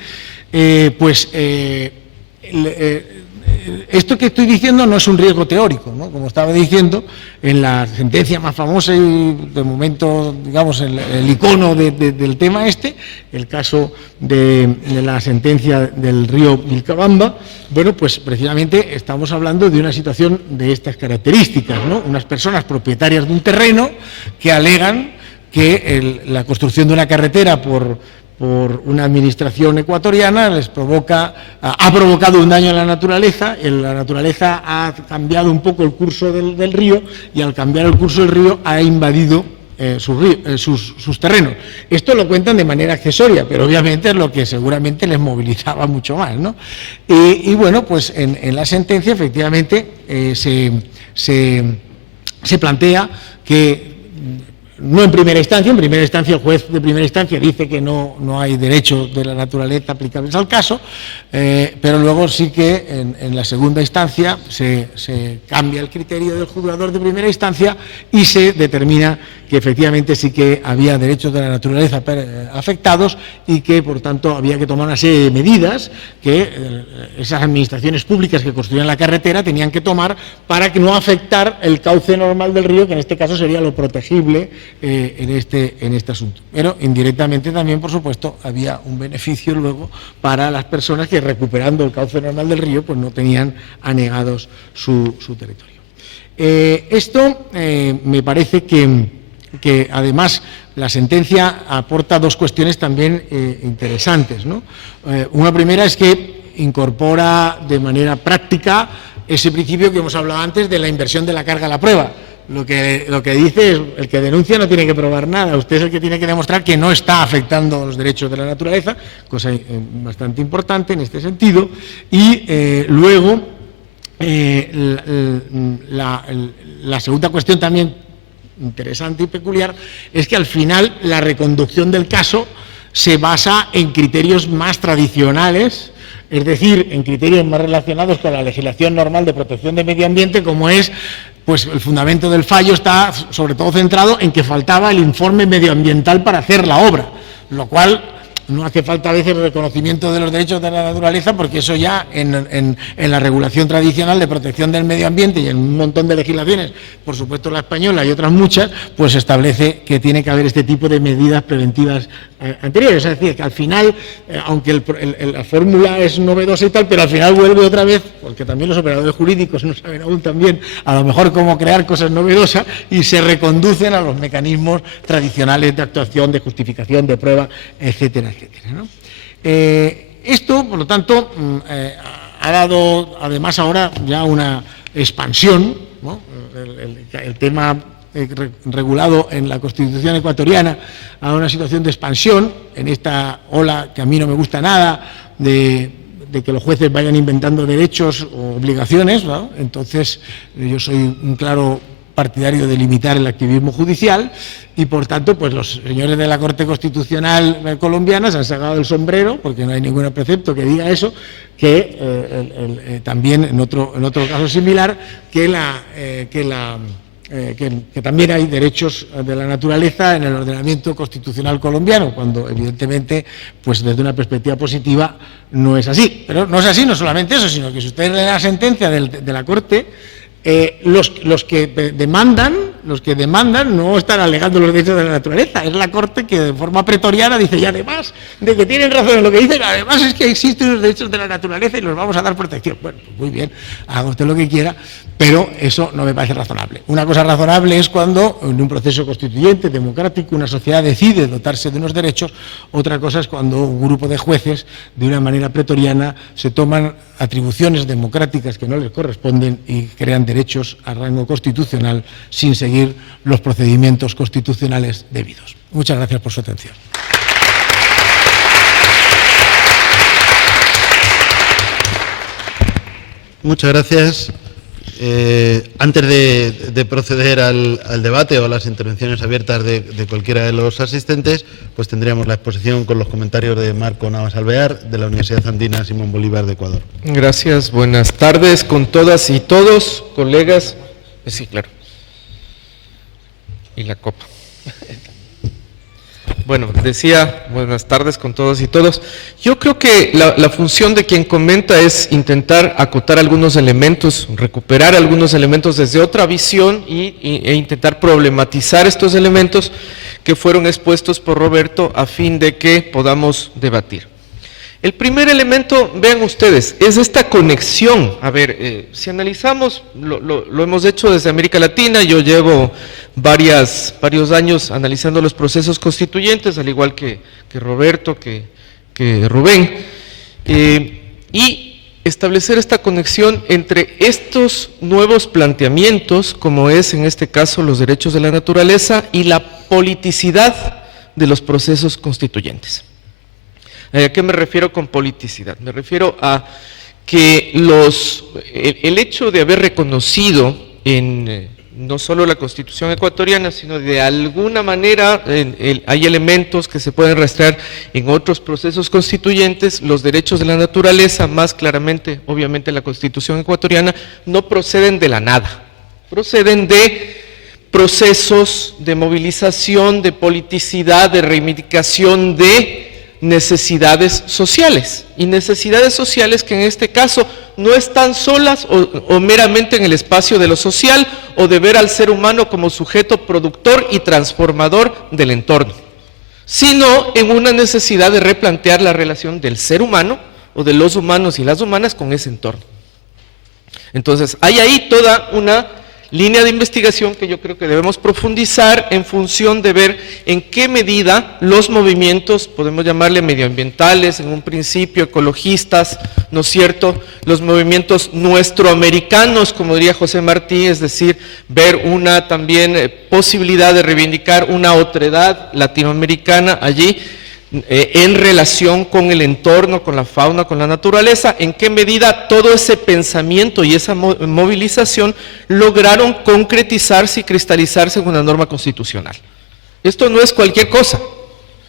esto que estoy diciendo no es un riesgo teórico, ¿no? Como estaba diciendo, en la sentencia más famosa y de momento, digamos, el icono del tema el caso de la sentencia del río Vilcabamba, bueno, pues precisamente estamos hablando de una situación de estas características, ¿no? Unas personas propietarias de un terreno que alegan que la construcción de una carretera por una administración ecuatoriana ha provocado un daño a la naturaleza ha cambiado un poco el curso del río, y al cambiar el curso del río ha invadido sus terrenos. Esto lo cuentan de manera accesoria, pero obviamente es lo que seguramente les movilizaba mucho más, ¿no? Y bueno, pues en la sentencia efectivamente se plantea que no en primera instancia el juez de primera instancia dice que no hay derechos de la naturaleza aplicables al caso, pero luego sí que en la segunda instancia se cambia el criterio del juzgador de primera instancia y se determina que efectivamente sí que había derechos de la naturaleza afectados y que por tanto había que tomar una serie de medidas que esas administraciones públicas que construían la carretera tenían que tomar para que no afectar el cauce normal del río, que en este caso sería lo protegible en este asunto. Pero indirectamente también, por supuesto, había un beneficio luego para las personas que, recuperando el cauce normal del río, pues no tenían anegados su territorio. Esto me parece que además la sentencia aporta dos cuestiones también interesantes, ¿no? Una primera es que incorpora de manera práctica ese principio que hemos hablado antes de la inversión de la carga a la prueba. Lo que dice es, el que denuncia no tiene que probar nada, usted es el que tiene que demostrar que no está afectando los derechos de la naturaleza, cosa bastante importante en este sentido, y luego la segunda cuestión también interesante y peculiar es que al final la reconducción del caso se basa en criterios más tradicionales, es decir, en criterios más relacionados con la legislación normal de protección del medio ambiente, como es, pues el fundamento del fallo está sobre todo centrado en que faltaba el informe medioambiental para hacer la obra, lo cual no hace falta a veces el reconocimiento de los derechos de la naturaleza, porque eso ya en la regulación tradicional de protección del medio ambiente y en un montón de legislaciones, por supuesto la española y otras muchas, pues establece que tiene que haber este tipo de medidas preventivas anteriores. Es decir, que al final, aunque la fórmula es novedosa y tal, pero al final vuelve otra vez, porque también los operadores jurídicos no saben aún también a lo mejor cómo crear cosas novedosas y se reconducen a los mecanismos tradicionales de actuación, de justificación, de prueba, etcétera, etcétera, ¿no? Esto, por lo tanto, ha dado además ahora ya una expansión, ¿no? El tema regulado en la Constitución ecuatoriana a una situación de expansión en esta ola que a mí no me gusta nada de que los jueces vayan inventando derechos o obligaciones, ¿no? Entonces yo soy un claro partidario de limitar el activismo judicial y por tanto pues los señores de la Corte Constitucional colombiana se han sacado el sombrero, porque no hay ningún precepto que diga eso, que también en otro caso similar que también hay derechos de la naturaleza en el ordenamiento constitucional colombiano, cuando evidentemente, pues desde una perspectiva positiva, no es así. Pero no es así, no solamente eso, sino que si ustedes leen la sentencia de la Corte, los que demandan no están alegando los derechos de la naturaleza, es la Corte que de forma pretoriana dice, y además de que tienen razón en lo que dicen, además es que existen los derechos de la naturaleza y los vamos a dar protección. Bueno, pues muy bien, haga usted lo que quiera, pero eso no me parece razonable. Una cosa razonable es cuando en un proceso constituyente, democrático, una sociedad decide dotarse de unos derechos, otra cosa es cuando un grupo de jueces, de una manera pretoriana, se toman atribuciones democráticas que no les corresponden y crean derechos a rango constitucional sin seguir los procedimientos constitucionales debidos. Muchas gracias por su atención. Muchas gracias. Antes de proceder al debate o a las intervenciones abiertas de cualquiera de los asistentes, pues tendríamos la exposición con los comentarios de Marco Navas Alvear, de la Universidad Andina Simón Bolívar de Ecuador. Gracias, buenas tardes con todas y todos, colegas. Sí, claro. Y la copa. Bueno, decía, buenas tardes con todos y todos. Yo creo que la función de quien comenta es intentar acotar algunos elementos, recuperar algunos elementos desde otra visión e intentar problematizar estos elementos que fueron expuestos por Roberto a fin de que podamos debatir. El primer elemento, vean ustedes, es esta conexión. A ver, si analizamos, lo hemos hecho desde América Latina, yo llevo varios años analizando los procesos constituyentes, al igual que Roberto, que Rubén, y establecer esta conexión entre estos nuevos planteamientos, como es en este caso los derechos de la naturaleza, y la politicidad de los procesos constituyentes. ¿A qué me refiero con politicidad? Me refiero a que el hecho de haber reconocido en no solo la Constitución ecuatoriana, sino de alguna manera hay elementos que se pueden rastrear en otros procesos constituyentes. Los derechos de la naturaleza, más claramente, obviamente, la Constitución ecuatoriana, no proceden de la nada, proceden de procesos de movilización, de politicidad, de reivindicación de necesidades sociales, y necesidades sociales que en este caso no están solas o meramente en el espacio de lo social o de ver al ser humano como sujeto productor y transformador del entorno, sino en una necesidad de replantear la relación del ser humano o de los humanos y las humanas con ese entorno. Entonces, hay ahí toda una línea de investigación que yo creo que debemos profundizar en función de ver en qué medida los movimientos, podemos llamarle medioambientales, en un principio ecologistas, ¿no es cierto?, los movimientos nuestroamericanos, como diría José Martí, es decir, ver una también posibilidad de reivindicar una otredad latinoamericana allí, en relación con el entorno, con la fauna, con la naturaleza, en qué medida todo ese pensamiento y esa movilización lograron concretizarse y cristalizarse en una norma constitucional. Esto no es cualquier cosa,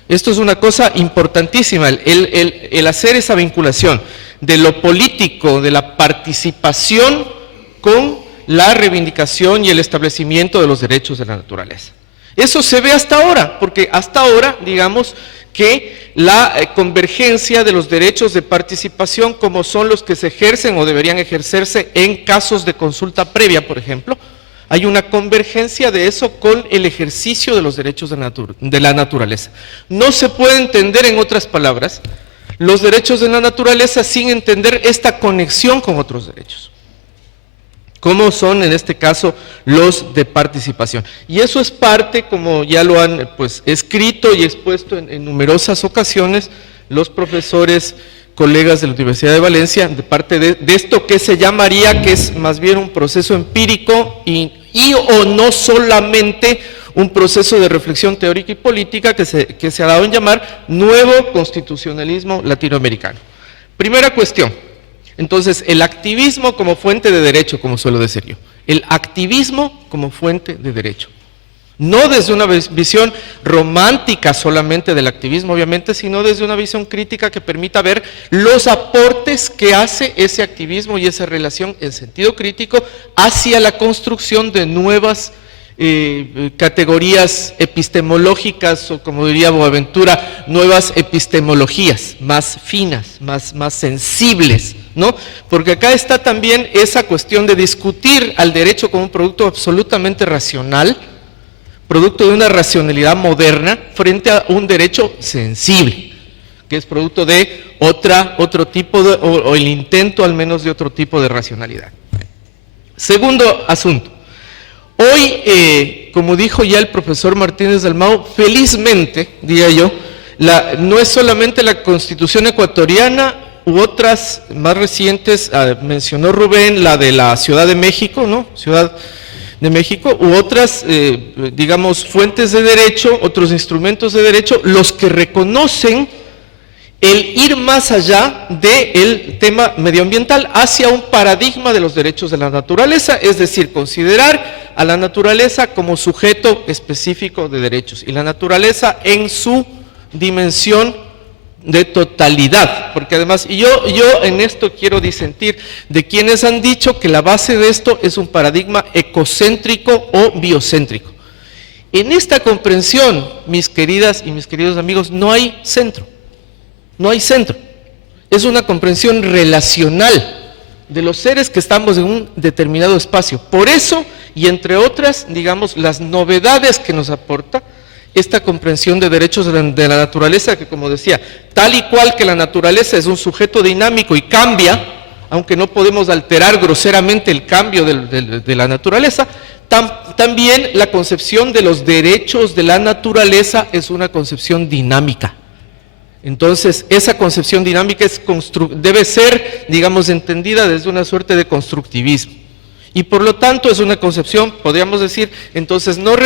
esto es una cosa importantísima, el hacer esa vinculación de lo político, de la participación con la reivindicación y el establecimiento de los derechos de la naturaleza. Eso se ve hasta ahora, porque hasta ahora, digamos, que la convergencia de los derechos de participación, como son los que se ejercen o deberían ejercerse en casos de consulta previa, por ejemplo, hay una convergencia de eso con el ejercicio de los derechos de la naturaleza. No se puede entender, en otras palabras, los derechos de la naturaleza sin entender esta conexión con otros derechos, como son en este caso los de participación. Y eso es parte, como ya lo han escrito y expuesto en numerosas ocasiones los profesores, colegas de la Universidad de Valencia, de parte de esto que se llamaría, que es más bien un proceso empírico y o no solamente un proceso de reflexión teórica y política que se ha dado en llamar nuevo constitucionalismo latinoamericano. Primera cuestión. Entonces, el activismo como fuente de derecho, como suelo decir yo, el activismo como fuente de derecho, no desde una visión romántica solamente del activismo, obviamente, sino desde una visión crítica que permita ver los aportes que hace ese activismo y esa relación en sentido crítico hacia la construcción de nuevas categorías epistemológicas, o como diría Boaventura, nuevas epistemologías más finas, más sensibles, ¿no? Porque acá está también esa cuestión de discutir al derecho como un producto absolutamente racional, producto de una racionalidad moderna frente a un derecho sensible, que es producto de otro tipo de, o el intento al menos de otro tipo de racionalidad. Segundo asunto. Hoy, como dijo ya el profesor Martínez Dalmau, felizmente, diría yo, no es solamente la Constitución ecuatoriana u otras más recientes, mencionó Rubén, la de la Ciudad de México, ¿no? Ciudad de México, u otras, digamos, fuentes de derecho, otros instrumentos de derecho, los que reconocen el ir más allá del tema medioambiental hacia un paradigma de los derechos de la naturaleza, es decir, considerar a la naturaleza como sujeto específico de derechos y la naturaleza en su dimensión de totalidad, porque además, y yo en esto quiero disentir de quienes han dicho que la base de esto es un paradigma ecocéntrico o biocéntrico. En esta comprensión, mis queridas y mis queridos amigos, no hay centro. No hay centro, es una comprensión relacional de los seres que estamos en un determinado espacio. Por eso, y entre otras, digamos, las novedades que nos aporta esta comprensión de derechos de la naturaleza, que como decía, tal y cual que la naturaleza es un sujeto dinámico y cambia, aunque no podemos alterar groseramente el cambio de la naturaleza, también la concepción de los derechos de la naturaleza es una concepción dinámica. Entonces, esa concepción dinámica debe ser, digamos, entendida desde una suerte de constructivismo. Y por lo tanto es una concepción, podríamos decir, entonces no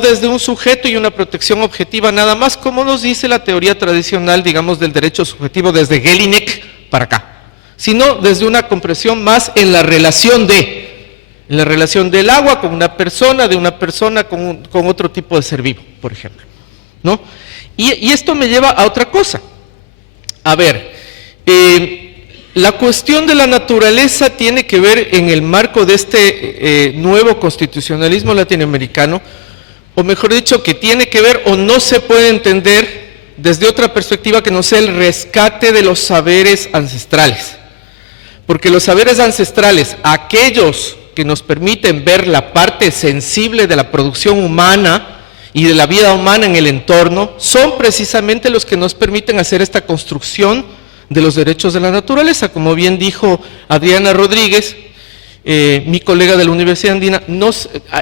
desde un sujeto y una protección objetiva nada más, como nos dice la teoría tradicional, digamos, del derecho subjetivo desde Jelinek para acá, sino desde una comprensión más en la relación de en la relación del agua con una persona, de una persona con otro tipo de ser vivo, por ejemplo, ¿no? Y esto me lleva a otra cosa. A ver, la cuestión de la naturaleza tiene que ver en el marco de este nuevo constitucionalismo latinoamericano, o mejor dicho, que tiene que ver o no se puede entender desde otra perspectiva que no sea el rescate de los saberes ancestrales. Porque los saberes ancestrales, aquellos que nos permiten ver la parte sensible de la producción humana y de la vida humana en el entorno, son precisamente los que nos permiten hacer esta construcción de los derechos de la naturaleza. Como bien dijo Adriana Rodríguez, mi colega de la Universidad Andina,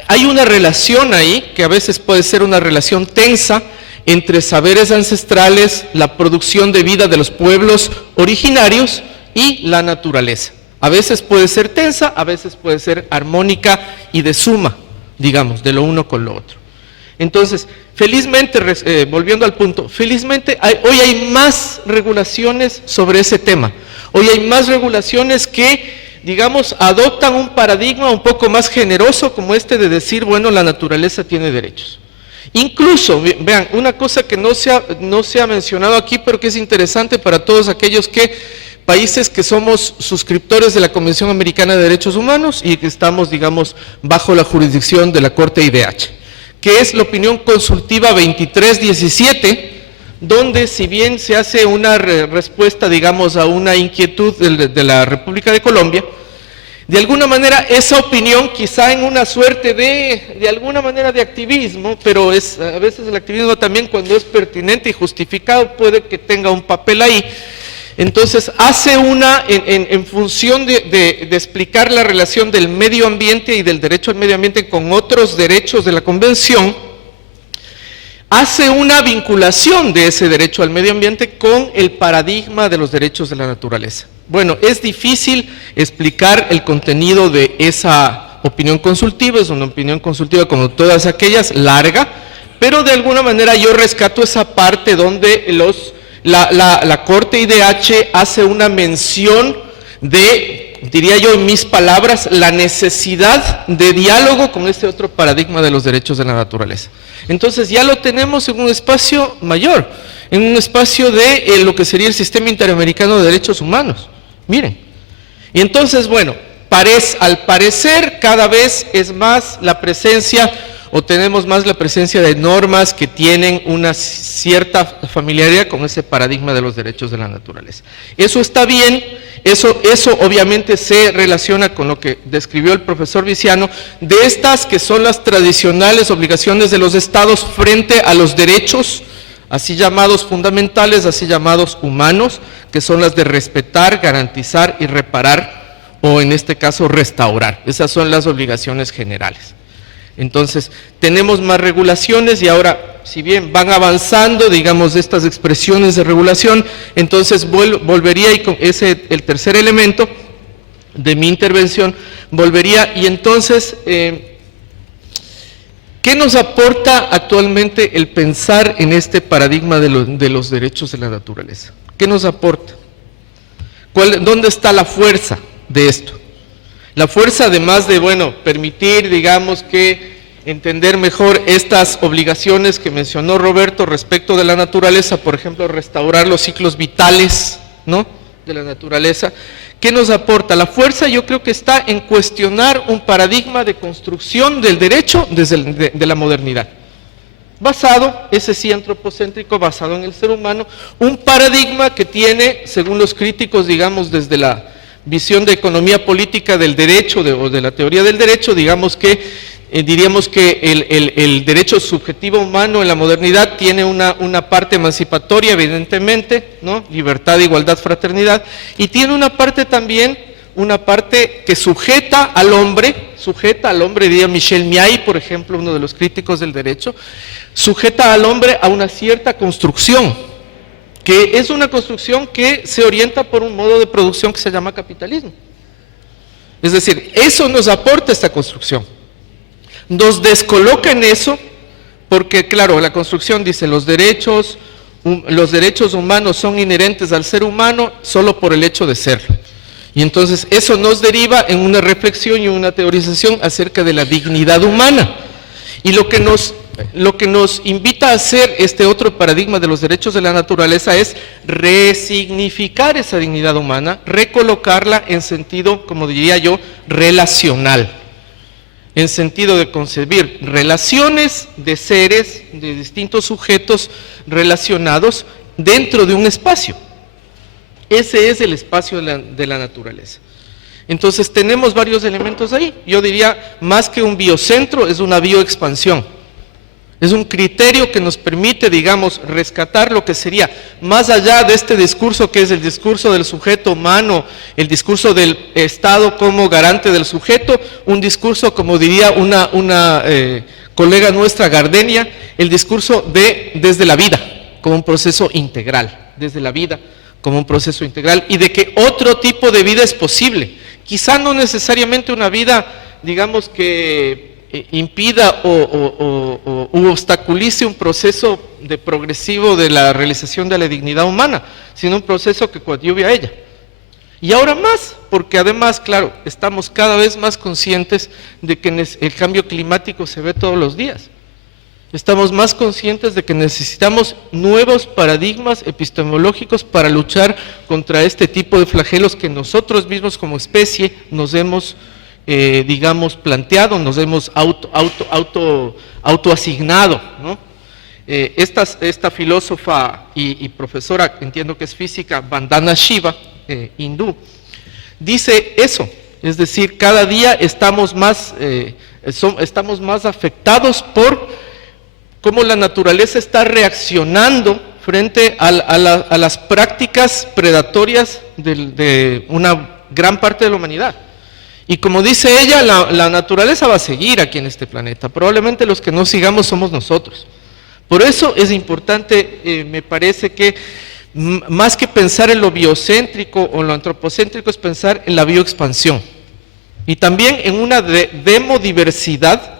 hay una relación ahí, que a veces puede ser una relación tensa, entre saberes ancestrales, la producción de vida de los pueblos originarios y la naturaleza. A veces puede ser tensa, a veces puede ser armónica y de suma, digamos, de lo uno con lo otro. Entonces, felizmente, volviendo al punto, felizmente hoy hay más regulaciones sobre ese tema. Hoy hay más regulaciones que, digamos, adoptan un paradigma un poco más generoso como este de decir, bueno, la naturaleza tiene derechos. Incluso, vean, una cosa que no se ha mencionado aquí, pero que es interesante para todos aquellos países que somos suscriptores de la Convención Americana de Derechos Humanos y que estamos, digamos, bajo la jurisdicción de la Corte IDH, que es la opinión consultiva 2317, donde si bien se hace una respuesta, digamos, a una inquietud de la República de Colombia, de alguna manera esa opinión, quizá en una suerte de alguna manera de activismo, pero a veces el activismo también, cuando es pertinente y justificado, puede que tenga un papel ahí. Entonces hace en función de explicar la relación del medio ambiente y del derecho al medio ambiente con otros derechos de la Convención, hace una vinculación de ese derecho al medio ambiente con el paradigma de los derechos de la naturaleza. Bueno, es difícil explicar el contenido de esa opinión consultiva, es una opinión consultiva como todas aquellas, larga, pero de alguna manera yo rescato esa parte donde la Corte IDH hace una mención de, diría yo en mis palabras, la necesidad de diálogo con este otro paradigma de los derechos de la naturaleza. Entonces ya lo tenemos en un espacio mayor, en un espacio de lo que sería el Sistema Interamericano de Derechos Humanos. Miren, y entonces, bueno, al parecer cada vez es más la presencia, o tenemos más la presencia de normas que tienen una cierta familiaridad con ese paradigma de los derechos de la naturaleza. Eso está bien, eso obviamente se relaciona con lo que describió el profesor Viciano, de estas que son las tradicionales obligaciones de los estados frente a los derechos, así llamados fundamentales, así llamados humanos, que son las de respetar, garantizar y reparar, o en este caso restaurar. Esas son las obligaciones generales. Entonces, tenemos más regulaciones y ahora, si bien van avanzando, digamos, estas expresiones de regulación, entonces volvería, y es el tercer elemento de mi intervención, volvería, y entonces, ¿qué nos aporta actualmente el pensar en este paradigma de los derechos de la naturaleza? ¿Qué nos aporta? ¿Dónde está la fuerza de esto? La fuerza, además de, bueno, permitir, digamos, que entender mejor estas obligaciones que mencionó Roberto respecto de la naturaleza, por ejemplo, restaurar los ciclos vitales, ¿no?, de la naturaleza. ¿Qué nos aporta? La fuerza yo creo que está en cuestionar un paradigma de construcción del derecho de la modernidad. Basado, ese sí antropocéntrico, basado en el ser humano, un paradigma que tiene, según los críticos, digamos, desde la visión de economía política del derecho o de la teoría del derecho, digamos que diríamos que el derecho subjetivo humano en la modernidad tiene una parte emancipatoria, evidentemente, ¿no?, libertad, igualdad, fraternidad, y tiene una parte también, una parte que sujeta al hombre, diría Michel Miay, por ejemplo, uno de los críticos del derecho, sujeta al hombre a una cierta construcción, que es una construcción que se orienta por un modo de producción que se llama capitalismo. Es decir, eso nos aporta esta construcción. Nos descoloca en eso, porque claro, la construcción dice los derechos humanos son inherentes al ser humano solo por el hecho de serlo. Y entonces eso nos deriva en una reflexión y una teorización acerca de la dignidad humana. Y lo que nos invita a hacer este otro paradigma de los derechos de la naturaleza es resignificar esa dignidad humana, recolocarla en sentido, como diría yo, relacional, en sentido de concebir relaciones de seres, de distintos sujetos relacionados dentro de un espacio. Ese es el espacio de la naturaleza. Entonces tenemos varios elementos ahí. Yo diría, más que un biocentro, es una bioexpansión. Es un criterio que nos permite, digamos, rescatar lo que sería, más allá de este discurso que es el discurso del sujeto humano, el discurso del Estado como garante del sujeto, un discurso, como diría una colega nuestra, Gardenia, el discurso desde la vida, como un proceso integral, desde la vida como un proceso integral, y de que otro tipo de vida es posible. Quizá no necesariamente una vida, digamos, que impida o obstaculice un proceso progresivo de la realización de la dignidad humana, sino un proceso que coadyuve a ella. Y ahora más, porque además, claro, estamos cada vez más conscientes de que el cambio climático se ve todos los días. Estamos más conscientes de que necesitamos nuevos paradigmas epistemológicos para luchar contra este tipo de flagelos que nosotros mismos como especie nos hemos, digamos, planteado, nos hemos autoasignado, ¿no? Esta filósofa y profesora, entiendo que es física, Vandana Shiva, hindú, dice eso, es decir, cada día estamos más afectados por cómo la naturaleza está reaccionando frente a las prácticas predatorias de una gran parte de la humanidad. Y como dice ella, la naturaleza va a seguir aquí en este planeta. Probablemente los que no sigamos somos nosotros. Por eso es importante, me parece que más que pensar en lo biocéntrico o en lo antropocéntrico, es pensar en la bioexpansión. Y también en una demodiversidad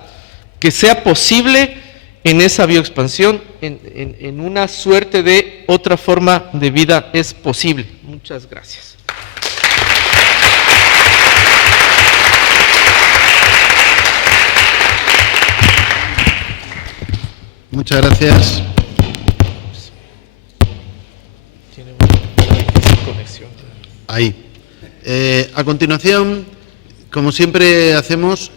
que sea posible en esa bioexpansión, en una suerte de otra forma de vida es posible. Muchas gracias. Muchas gracias. Tiene una difícil conexión. Ahí. A continuación, como siempre hacemos,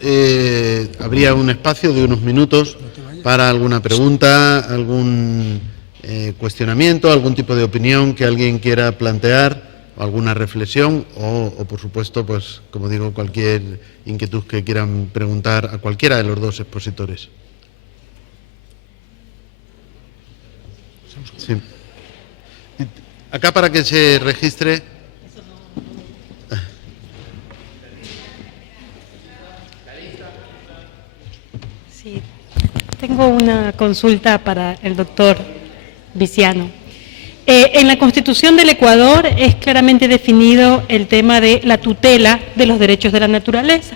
habría un espacio de unos minutos para alguna pregunta, algún cuestionamiento, algún tipo de opinión que alguien quiera plantear, alguna reflexión o por supuesto, pues como digo, cualquier inquietud que quieran preguntar a cualquiera de los dos expositores. Sí. Acá para que se registre. Sí. Tengo una consulta para el doctor Viciano. En la Constitución del Ecuador es claramente definido el tema de la tutela de los derechos de la naturaleza.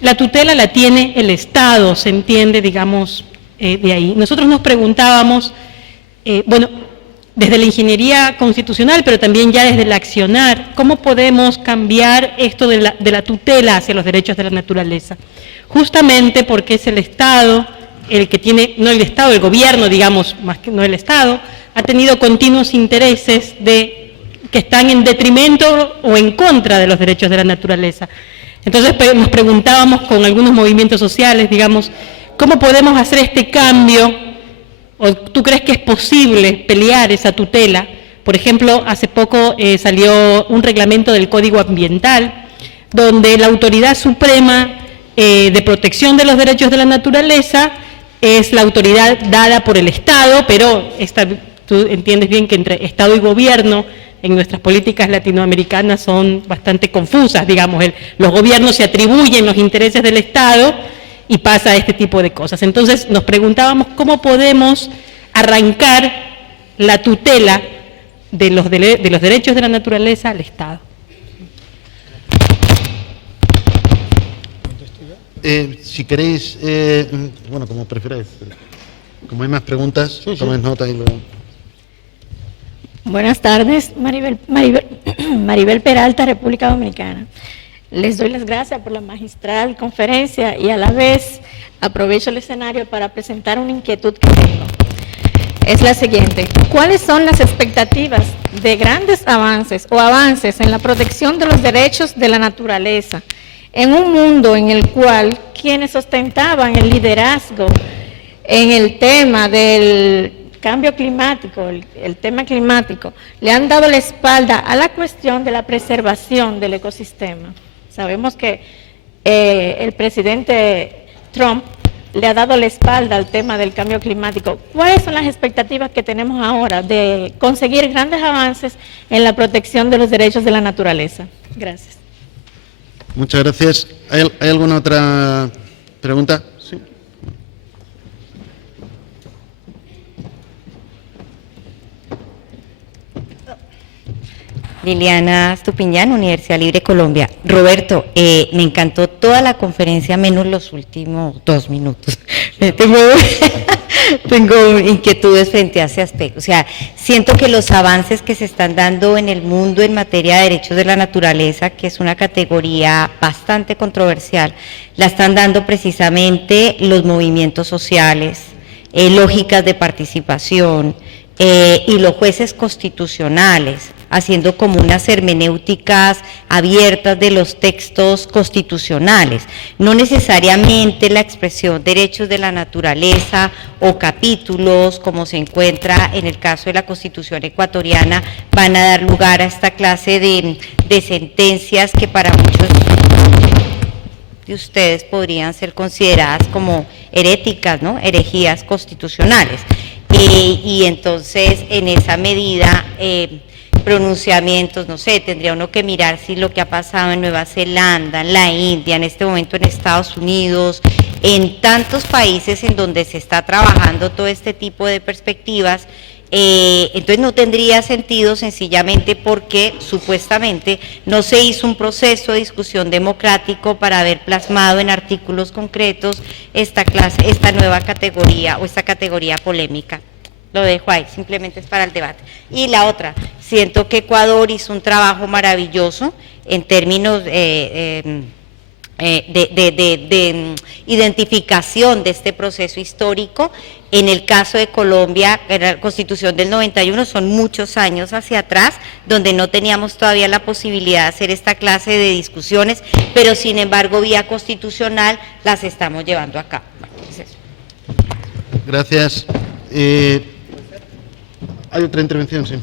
La tutela la tiene el Estado, se entiende, digamos, de ahí. Nosotros nos preguntábamos, bueno, desde la ingeniería constitucional, pero también ya desde el accionar, ¿cómo podemos cambiar esto de la tutela hacia los derechos de la naturaleza? Justamente porque es el Estado el que tiene, no el Estado, el gobierno, digamos, más que no el Estado, ha tenido continuos intereses que están en detrimento o en contra de los derechos de la naturaleza. Entonces nos preguntábamos con algunos movimientos sociales, digamos, ¿cómo podemos hacer este cambio? ¿O tú crees que es posible pelear esa tutela? Por ejemplo, hace poco salió un reglamento del Código Ambiental, donde la autoridad suprema de protección de los derechos de la naturaleza es la autoridad dada por el Estado, pero tú entiendes bien que entre Estado y gobierno en nuestras políticas latinoamericanas son bastante confusas, digamos, los gobiernos se atribuyen los intereses del Estado y pasa este tipo de cosas. Entonces nos preguntábamos cómo podemos arrancar la tutela de los derechos de la naturaleza al Estado. Si queréis, bueno, como prefiráis, como hay más preguntas, toméis nota y luego. Buenas tardes, Maribel Peralta, República Dominicana. Les doy las gracias por la magistral conferencia y a la vez aprovecho el escenario para presentar una inquietud que tengo. Es la siguiente: ¿cuáles son las expectativas de grandes avances o avances en la protección de los derechos de la naturaleza en un mundo en el cual quienes ostentaban el liderazgo en el tema del cambio climático, el tema climático, le han dado la espalda a la cuestión de la preservación del ecosistema? Sabemos que el presidente Trump le ha dado la espalda al tema del cambio climático. ¿Cuáles son las expectativas que tenemos ahora de conseguir grandes avances en la protección de los derechos de la naturaleza? Gracias. Muchas gracias. ¿Hay alguna otra pregunta? Sí. Liliana Estupiñán, Universidad Libre Colombia. Roberto, me encantó toda la conferencia, menos los últimos 2 minutos. Tengo inquietudes frente a ese aspecto. O sea, siento que los avances que se están dando en el mundo en materia de derechos de la naturaleza, que es una categoría bastante controversial, la están dando precisamente los movimientos sociales, lógicas de participación, y los jueces constitucionales, haciendo como unas hermenéuticas abiertas de los textos constitucionales. No necesariamente la expresión derechos de la naturaleza o capítulos, como se encuentra en el caso de la Constitución ecuatoriana, van a dar lugar a esta clase de sentencias que para muchos de ustedes podrían ser consideradas como heréticas, ¿no? Herejías constitucionales. Y entonces, en esa medida, pronunciamientos, no sé, tendría uno que mirar si lo que ha pasado en Nueva Zelanda, en la India, en este momento en Estados Unidos, en tantos países en donde se está trabajando todo este tipo de perspectivas, entonces no tendría sentido sencillamente porque supuestamente no se hizo un proceso de discusión democrático para haber plasmado en artículos concretos esta nueva categoría o esta categoría polémica. Lo dejo ahí, simplemente es para el debate. Y la otra, siento que Ecuador hizo un trabajo maravilloso en términos de identificación de este proceso histórico. En el caso de Colombia, la Constitución del 91, son muchos años hacia atrás, donde no teníamos todavía la posibilidad de hacer esta clase de discusiones, pero sin embargo, vía constitucional, las estamos llevando a cabo. Bueno, es eso. Gracias. ¿Hay otra intervención? Sí.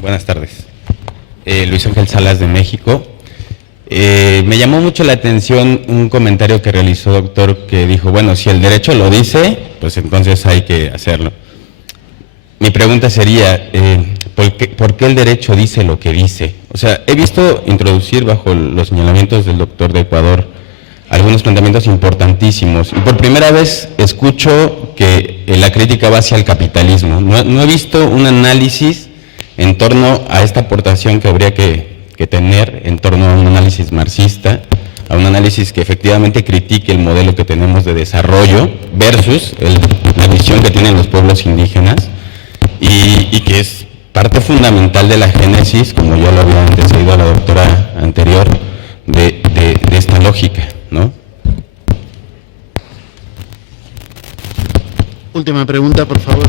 Buenas tardes. Luis Ángel Salas, de México. Me llamó mucho la atención un comentario que realizó, doctor, que dijo, bueno, si el derecho lo dice, pues entonces hay que hacerlo. Mi pregunta sería, ¿por qué el derecho dice lo que dice? O sea, he visto introducir bajo los señalamientos del doctor de Ecuador algunos planteamientos importantísimos, y por primera vez escucho que la crítica va hacia el capitalismo. No he visto un análisis en torno a esta aportación que habría que tener en torno a un análisis marxista, a un análisis que efectivamente critique el modelo que tenemos de desarrollo versus la visión que tienen los pueblos indígenas, y que es parte fundamental de la génesis, como ya lo había antecedido a la doctora anterior, de esta lógica, ¿no? Última pregunta, por favor.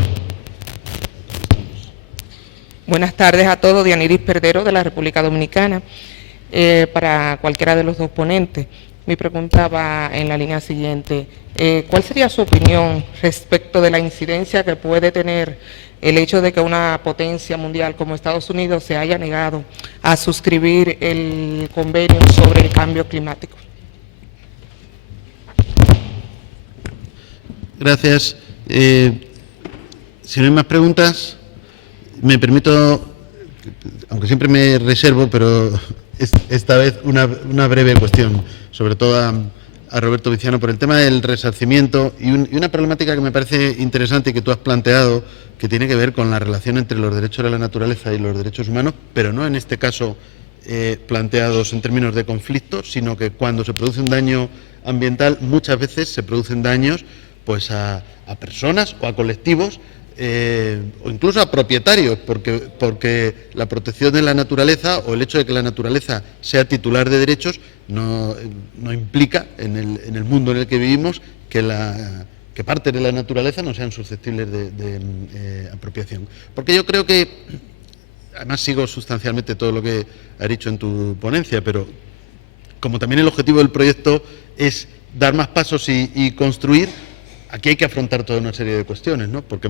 Buenas tardes a todos, Dianiris Perdero, de la República Dominicana. Para cualquiera de los dos ponentes, mi pregunta va en la línea siguiente. ¿Cuál sería su opinión respecto de la incidencia que puede tener el hecho de que una potencia mundial como Estados Unidos se haya negado a suscribir el convenio sobre el cambio climático? Gracias. Si no hay más preguntas, me permito, aunque siempre me reservo, pero esta vez una breve cuestión, sobre todo a Roberto Viciano, por el tema del resarcimiento y una problemática que me parece interesante y que tú has planteado, que tiene que ver con la relación entre los derechos de la naturaleza y los derechos humanos, pero no en este caso planteados en términos de conflicto, sino que cuando se produce un daño ambiental, muchas veces se producen daños pues a personas o a colectivos o incluso a propietarios, porque la protección de la naturaleza o el hecho de que la naturaleza sea titular de derechos no implica en el mundo en el que vivimos que partes de la naturaleza no sean susceptibles de apropiación. Porque yo creo que, además sigo sustancialmente todo lo que has dicho en tu ponencia, pero como también el objetivo del proyecto es dar más pasos y construir, aquí hay que afrontar toda una serie de cuestiones, ¿no? Porque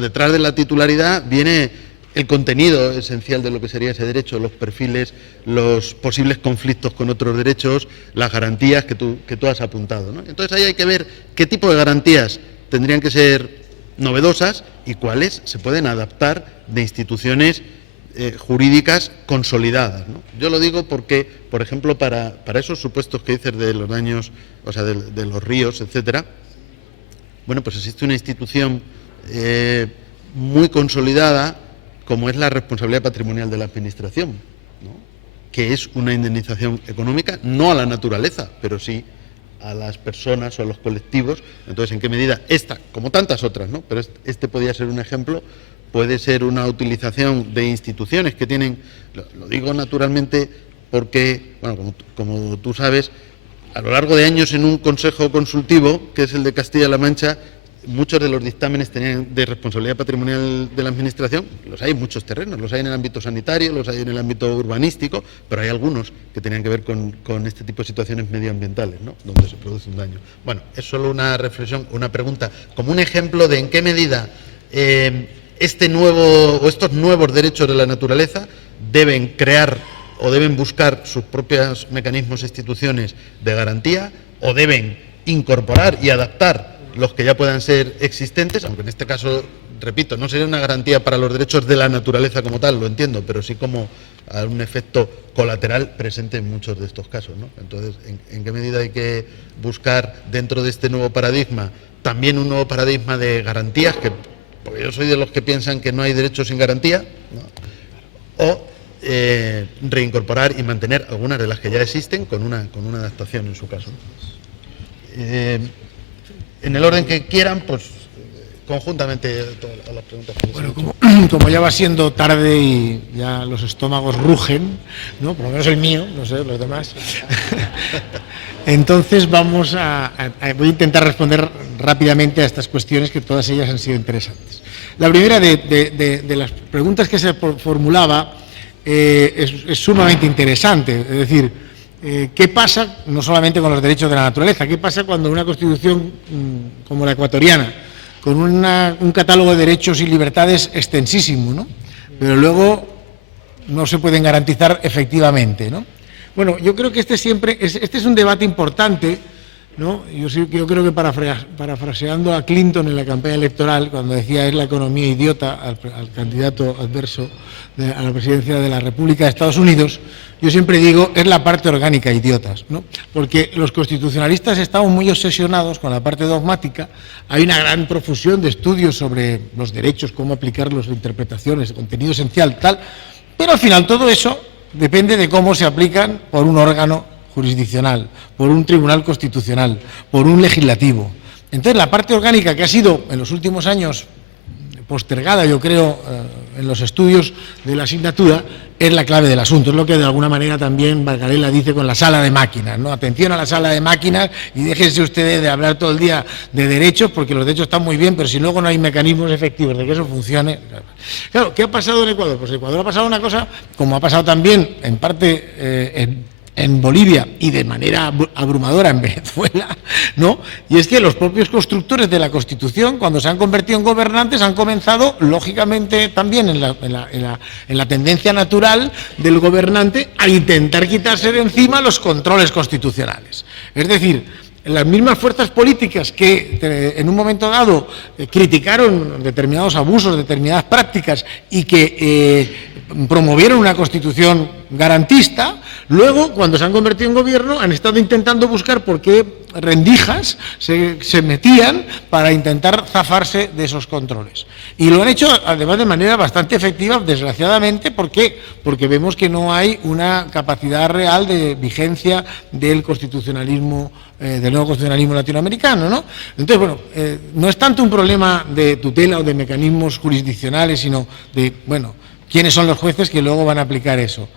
detrás de la titularidad viene el contenido esencial de lo que sería ese derecho, los perfiles, los posibles conflictos con otros derechos, las garantías que tú has apuntado, ¿no? Entonces ahí hay que ver qué tipo de garantías tendrían que ser novedosas y cuáles se pueden adaptar de instituciones jurídicas consolidadas, ¿no? Yo lo digo porque, por ejemplo, para esos supuestos que dices de los daños, o sea, de los ríos, etcétera, bueno, pues existe una institución muy consolidada como es la responsabilidad patrimonial de la Administración, ¿no? Que es una indemnización económica, no a la naturaleza, pero sí a las personas o a los colectivos. Entonces, ¿en qué medida esta, como tantas otras, ¿no? Pero este podría ser un ejemplo, puede ser una utilización de instituciones que tienen, lo digo naturalmente porque, bueno, como tú sabes, a lo largo de años en un consejo consultivo, que es el de Castilla-La Mancha, muchos de los dictámenes tenían de responsabilidad patrimonial de la Administración, los hay en muchos terrenos, los hay en el ámbito sanitario, los hay en el ámbito urbanístico, pero hay algunos que tenían que ver con este tipo de situaciones medioambientales, ¿no? Donde se produce un daño. Bueno, es solo una reflexión, una pregunta, como un ejemplo de en qué medida estos nuevos derechos de la naturaleza deben crear o deben buscar sus propios mecanismos e instituciones de garantía o deben incorporar y adaptar los que ya puedan ser existentes, aunque en este caso, repito, no sería una garantía para los derechos de la naturaleza como tal, lo entiendo, pero sí como un efecto colateral presente en muchos de estos casos, ¿no? Entonces, ¿en qué medida hay que buscar dentro de este nuevo paradigma también un nuevo paradigma de garantías? Porque yo soy de los que piensan que no hay derechos sin garantía, ¿no? O reincorporar y mantener algunas de las que ya existen con una adaptación en su caso. En el orden que quieran, pues conjuntamente a las preguntas que les he hecho. Bueno, como ya va siendo tarde y ya los estómagos rugen, ¿no? Por lo menos el mío, no sé, los demás. Entonces voy a intentar responder rápidamente a estas cuestiones, que todas ellas han sido interesantes. La primera de las preguntas que se formulaba es sumamente interesante, es decir, ¿qué pasa no solamente con los derechos de la naturaleza? ¿Qué pasa cuando una Constitución como la ecuatoriana, con un catálogo de derechos y libertades extensísimo, ¿no? Pero luego no se pueden garantizar efectivamente, ¿no? Bueno, yo creo que este es un debate importante, ¿no? Yo creo que parafraseando a Clinton en la campaña electoral, cuando decía es la economía idiota al candidato adverso a la presidencia de la República de Estados Unidos, yo siempre digo es la parte orgánica idiotas, ¿no? Porque los constitucionalistas estamos muy obsesionados con la parte dogmática, hay una gran profusión de estudios sobre los derechos, cómo aplicarlos, interpretaciones, contenido esencial, tal, pero al final todo eso depende de cómo se aplican por un órgano jurisdiccional, por un tribunal constitucional, por un legislativo. Entonces, la parte orgánica que ha sido en los últimos años postergada, yo creo, en los estudios de la asignatura, es la clave del asunto. Es lo que de alguna manera también Valgarela dice con la sala de máquinas, ¿no? Atención a la sala de máquinas y déjense ustedes de hablar todo el día de derechos, porque los derechos están muy bien, pero si luego no hay mecanismos efectivos de que eso funcione. Claro, ¿qué ha pasado en Ecuador? Pues en Ecuador ha pasado una cosa, como ha pasado también en parte en Bolivia y de manera abrumadora en Venezuela, ¿no? Y es que los propios constructores de la Constitución, cuando se han convertido en gobernantes, han comenzado, lógicamente, también en la tendencia natural del gobernante a intentar quitarse de encima los controles constitucionales. Es decir, las mismas fuerzas políticas que en un momento dado criticaron determinados abusos, determinadas prácticas y que promovieron una Constitución garantista, luego, cuando se han convertido en gobierno, han estado intentando buscar por qué rendijas se metían para intentar zafarse de esos controles. Y lo han hecho, además, de manera bastante efectiva, desgraciadamente. ¿Por qué? Porque vemos que no hay una capacidad real de vigencia del constitucionalismo, del nuevo constitucionalismo latinoamericano, ¿no? Entonces, bueno, no es tanto un problema de tutela o de mecanismos jurisdiccionales, sino de, bueno, quiénes son los jueces que luego van a aplicar eso.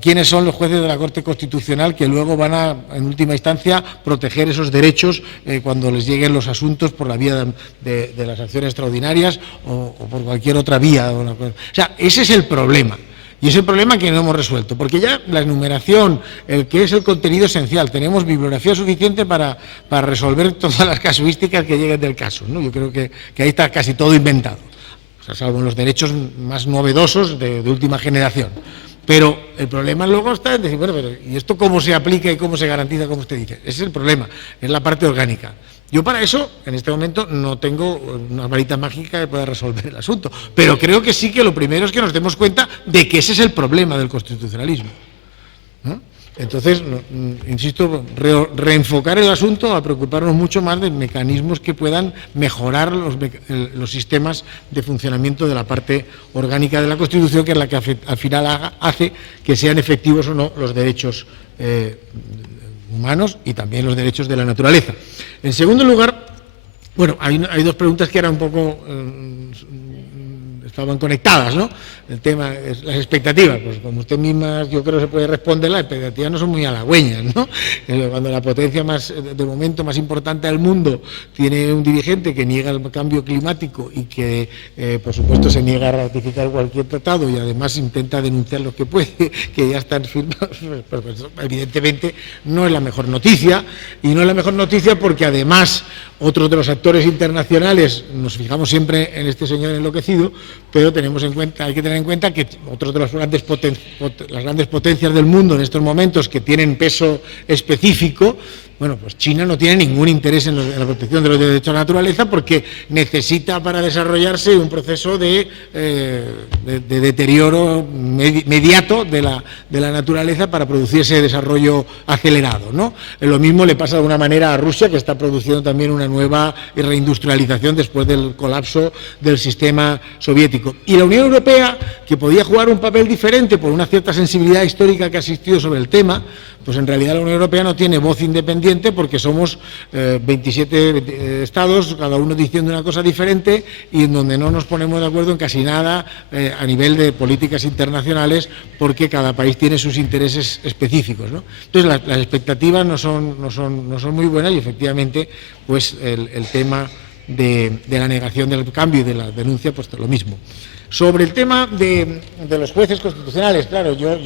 ¿Quiénes son los jueces de la Corte Constitucional que luego van a, en última instancia, proteger esos derechos cuando les lleguen los asuntos por la vía de las acciones extraordinarias o por cualquier otra vía? O sea, ese es el problema. Y es el problema que no hemos resuelto, porque ya la enumeración, el que es el contenido esencial, tenemos bibliografía suficiente para resolver todas las casuísticas que lleguen del caso, ¿no? Yo creo que ahí está casi todo inventado, o sea, salvo en los derechos más novedosos de última generación. Pero el problema luego está en decir, bueno, pero ¿y esto cómo se aplica y cómo se garantiza, como usted dice? Ese es el problema, es la parte orgánica. Yo para eso, en este momento, no tengo una varita mágica que pueda resolver el asunto, pero creo que sí que lo primero es que nos demos cuenta de que ese es el problema del constitucionalismo, ¿no? Entonces, insisto, reenfocar el asunto a preocuparnos mucho más de mecanismos que puedan mejorar los sistemas de funcionamiento de la parte orgánica de la Constitución, que es la que al final hace que sean efectivos o no los derechos humanos y también los derechos de la naturaleza. En segundo lugar, bueno, hay dos preguntas que eran un poco estaban conectadas, ¿no? El tema es las expectativas, pues como usted misma yo creo se puede responder, las expectativas no son muy halagüeñas, ¿no? Cuando la potencia más, de momento, más importante del mundo tiene un dirigente que niega el cambio climático y que, por supuesto, se niega a ratificar cualquier tratado y además intenta denunciar los que puede, que ya están firmados, pues evidentemente no es la mejor noticia, y no es la mejor noticia porque además otros de los actores internacionales, nos fijamos siempre en este señor enloquecido, pero hay que tener en cuenta que otros de las grandes potencias del mundo en estos momentos que tienen peso específico, bueno, pues China no tiene ningún interés en la protección de los derechos de la naturaleza porque necesita para desarrollarse un proceso de deterioro inmediato de la naturaleza para producir ese desarrollo acelerado, ¿no? Lo mismo le pasa de alguna manera a Rusia, que está produciendo también una nueva reindustrialización después del colapso del sistema soviético. Y la Unión Europea, que podía jugar un papel diferente por una cierta sensibilidad histórica que ha existido sobre el tema, pues en realidad la Unión Europea no tiene voz independiente porque somos 27 estados, cada uno diciendo una cosa diferente y en donde no nos ponemos de acuerdo en casi nada a nivel de políticas internacionales porque cada país tiene sus intereses específicos, ¿no? Entonces las expectativas no son muy buenas y efectivamente pues el tema de la negación del cambio y de la denuncia, pues lo mismo. Sobre el tema de los jueces constitucionales, claro, yo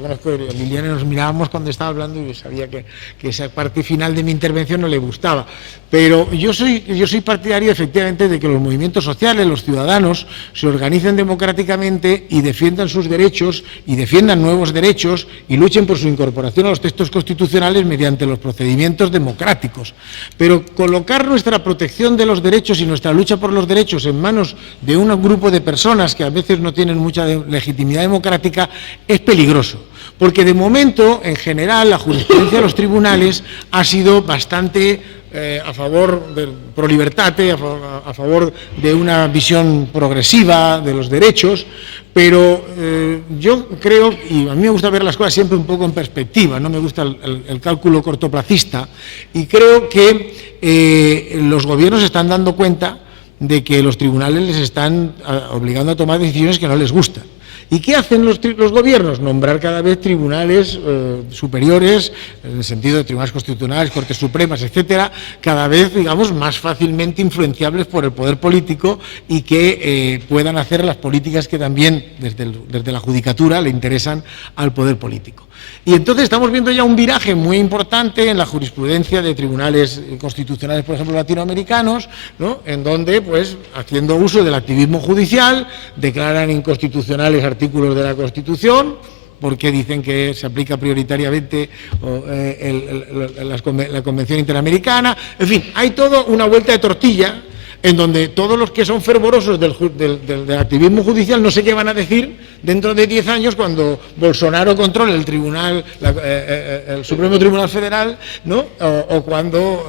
conozco a Liliana, nos mirábamos cuando estaba hablando y sabía que esa parte final de mi intervención no le gustaba, pero yo soy partidario efectivamente de que los movimientos sociales, los ciudadanos, se organicen democráticamente y defiendan sus derechos y defiendan nuevos derechos y luchen por su incorporación a los textos constitucionales mediante los procedimientos democráticos. Pero colocar nuestra protección de los derechos y nuestra lucha por los derechos en manos de un grupo de personas que a veces no tienen mucha legitimidad democrática es peligroso, porque de momento, en general, la jurisprudencia de los tribunales ha sido bastante a favor del pro libertate, a favor de una visión progresiva de los derechos, pero yo creo, y a mí me gusta ver las cosas siempre un poco en perspectiva, no me gusta el cálculo cortoplacista, y creo que los gobiernos se están dando cuenta de que los tribunales les están obligando a tomar decisiones que no les gustan. ¿Y qué hacen los gobiernos? Nombrar cada vez tribunales superiores, en el sentido de tribunales constitucionales, cortes supremas, etcétera, cada vez, digamos, más fácilmente influenciables por el poder político y que puedan hacer las políticas que también desde la judicatura le interesan al poder político. Y entonces estamos viendo ya un viraje muy importante en la jurisprudencia de tribunales constitucionales, por ejemplo, latinoamericanos, ¿no? En donde, pues, haciendo uso del activismo judicial, declaran inconstitucionales artículos de la Constitución, porque dicen que se aplica prioritariamente la Convención Interamericana. En fin, hay toda una vuelta de tortilla en donde todos los que son fervorosos del activismo judicial no sé qué van a decir dentro de 10 años cuando Bolsonaro controle el tribunal, el Supremo Tribunal Federal, ¿no? O cuando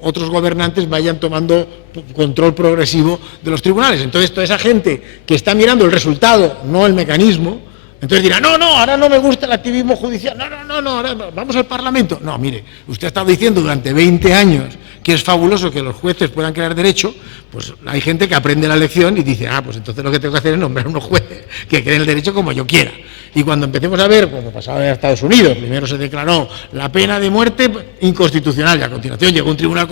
otros gobernantes vayan tomando control progresivo de los tribunales. Entonces, toda esa gente que está mirando el resultado, no el mecanismo, entonces dirá, no, ahora no me gusta el activismo judicial, no, ahora vamos al Parlamento. No, mire, usted ha estado diciendo durante 20 años que es fabuloso que los jueces puedan crear derecho, pues hay gente que aprende la lección y dice, pues entonces lo que tengo que hacer es nombrar unos jueces que creen el derecho como yo quiera. Y cuando empecemos a ver, como pasaba en Estados Unidos, primero se declaró la pena de muerte inconstitucional y a continuación llegó un tribunal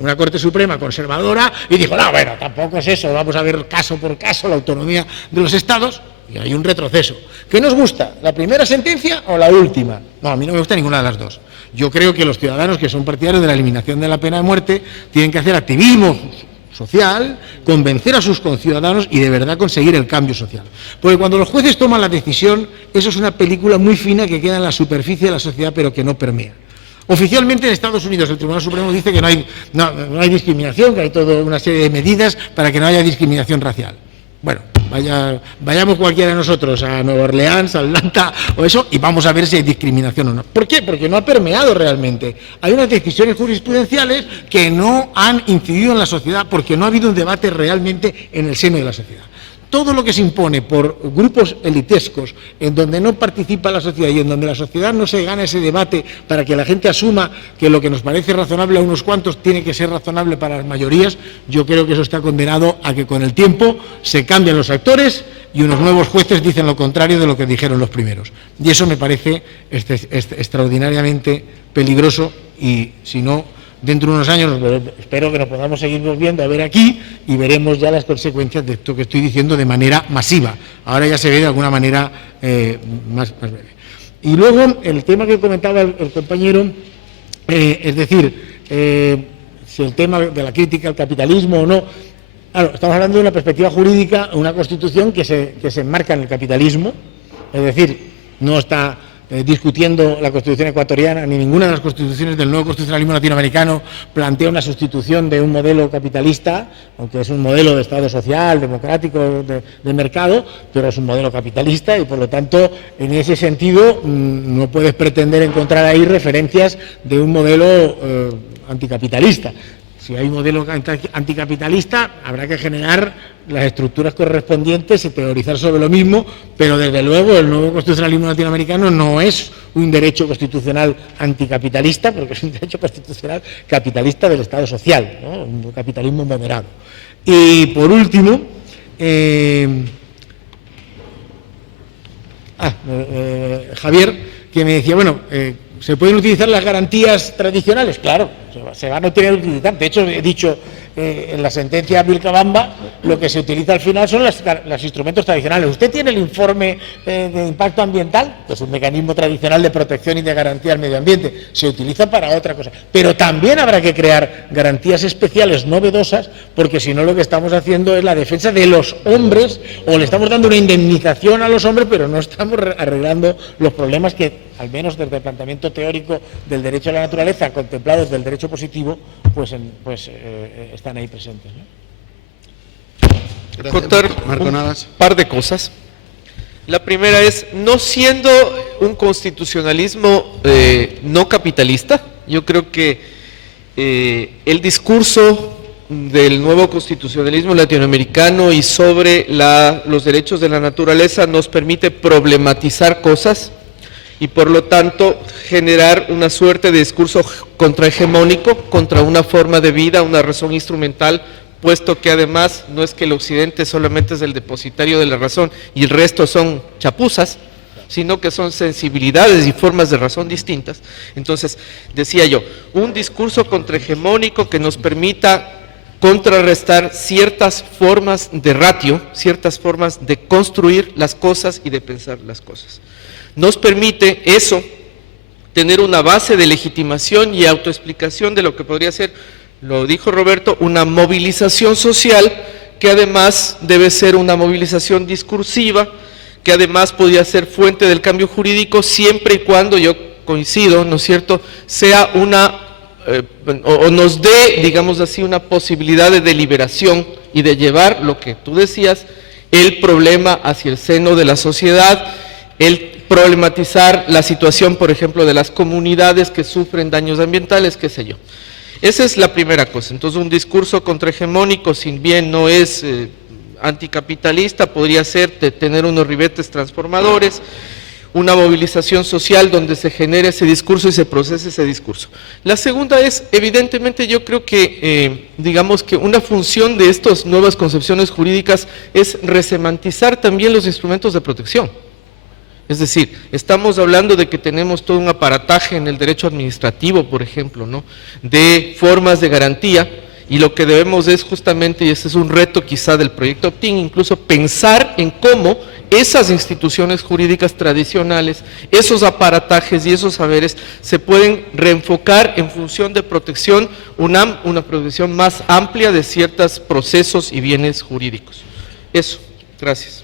una Corte Suprema conservadora y dijo, no, bueno, tampoco es eso, vamos a ver caso por caso la autonomía de los estados. Y hay un retroceso. ¿Qué nos gusta? ¿La primera sentencia o la última? No, a mí no me gusta ninguna de las dos. Yo creo que los ciudadanos que son partidarios de la eliminación de la pena de muerte tienen que hacer activismo social, convencer a sus conciudadanos y de verdad conseguir el cambio social. Porque cuando los jueces toman la decisión, eso es una película muy fina que queda en la superficie de la sociedad pero que no permea. Oficialmente en Estados Unidos el Tribunal Supremo dice que no hay discriminación, que hay toda una serie de medidas para que no haya discriminación racial. Bueno, vayamos cualquiera de nosotros a Nueva Orleans, a Atlanta o eso, y vamos a ver si hay discriminación o no. ¿Por qué? Porque no ha permeado realmente. Hay unas decisiones jurisprudenciales que no han incidido en la sociedad porque no ha habido un debate realmente en el seno de la sociedad. Todo lo que se impone por grupos elitescos, en donde no participa la sociedad y en donde la sociedad no se gana ese debate para que la gente asuma que lo que nos parece razonable a unos cuantos tiene que ser razonable para las mayorías, yo creo que eso está condenado a que con el tiempo se cambian los actores y unos nuevos jueces dicen lo contrario de lo que dijeron los primeros. Y eso me parece extraordinariamente peligroso y, si no, dentro de unos años espero que nos podamos seguir volviendo a ver aquí y veremos ya las consecuencias de esto que estoy diciendo de manera masiva. Ahora ya se ve de alguna manera más breve. Y luego el tema que comentaba el compañero, es decir, si el tema de la crítica al capitalismo o no. Claro, estamos hablando de una perspectiva jurídica, una constitución que se enmarca en el capitalismo, es decir, no está discutiendo la Constitución ecuatoriana, ni ninguna de las constituciones del nuevo constitucionalismo latinoamericano plantea una sustitución de un modelo capitalista, aunque es un modelo de Estado social, democrático, de mercado, pero es un modelo capitalista y, por lo tanto, en ese sentido, no puedes pretender encontrar ahí referencias de un modelo anticapitalista. Si hay un modelo anticapitalista, habrá que generar las estructuras correspondientes y teorizar sobre lo mismo, pero desde luego el nuevo constitucionalismo latinoamericano no es un derecho constitucional anticapitalista, porque es un derecho constitucional capitalista del Estado social, ¿no? Un capitalismo moderado. Y por último, Javier, que me decía, bueno, ¿se pueden utilizar las garantías tradicionales? Claro, se van a tener que utilizar. De hecho, he dicho en la sentencia de Vilcabamba, lo que se utiliza al final son los instrumentos tradicionales. ¿Usted tiene el informe de impacto ambiental? Pues un mecanismo tradicional de protección y de garantía al medio ambiente. Se utiliza para otra cosa. Pero también habrá que crear garantías especiales novedosas, porque si no lo que estamos haciendo es la defensa de los hombres, o le estamos dando una indemnización a los hombres, pero no estamos arreglando los problemas que, al menos desde el planteamiento teórico del derecho a la naturaleza, contemplados del derecho positivo, están ahí presentes, ¿no? Contar Marco un Navas. par de cosas. La primera es, no siendo un constitucionalismo no capitalista, yo creo que el discurso del nuevo constitucionalismo latinoamericano y sobre los derechos de la naturaleza nos permite problematizar cosas y por lo tanto generar una suerte de discurso contrahegemónico contra una forma de vida, una razón instrumental, puesto que además no es que el occidente solamente es el depositario de la razón y el resto son chapuzas, sino que son sensibilidades y formas de razón distintas. Entonces, decía yo, un discurso contrahegemónico que nos permita contrarrestar ciertas formas de ratio, ciertas formas de construir las cosas y de pensar las cosas. Nos permite eso, tener una base de legitimación y autoexplicación de lo que podría ser, lo dijo Roberto, una movilización social que además debe ser una movilización discursiva, que además podría ser fuente del cambio jurídico siempre y cuando, yo coincido, ¿no es cierto?, sea una o nos dé, digamos así, una posibilidad de deliberación y de llevar lo que tú decías, el problema hacia el seno de la sociedad, el problematizar la situación, por ejemplo, de las comunidades que sufren daños ambientales, qué sé yo. Esa es la primera cosa. Entonces, un discurso contrahegemónico, si bien no es anticapitalista, podría ser tener unos ribetes transformadores, una movilización social donde se genere ese discurso y se procese ese discurso. La segunda es, evidentemente, yo creo que, digamos que una función de estas nuevas concepciones jurídicas es resemantizar también los instrumentos de protección. Es decir, estamos hablando de que tenemos todo un aparataje en el derecho administrativo, por ejemplo, ¿no?, de formas de garantía, y lo que debemos es justamente, y ese es un reto quizá del proyecto Optin, incluso pensar en cómo esas instituciones jurídicas tradicionales, esos aparatajes y esos saberes se pueden reenfocar en función de protección, una protección más amplia de ciertos procesos y bienes jurídicos. Eso, gracias.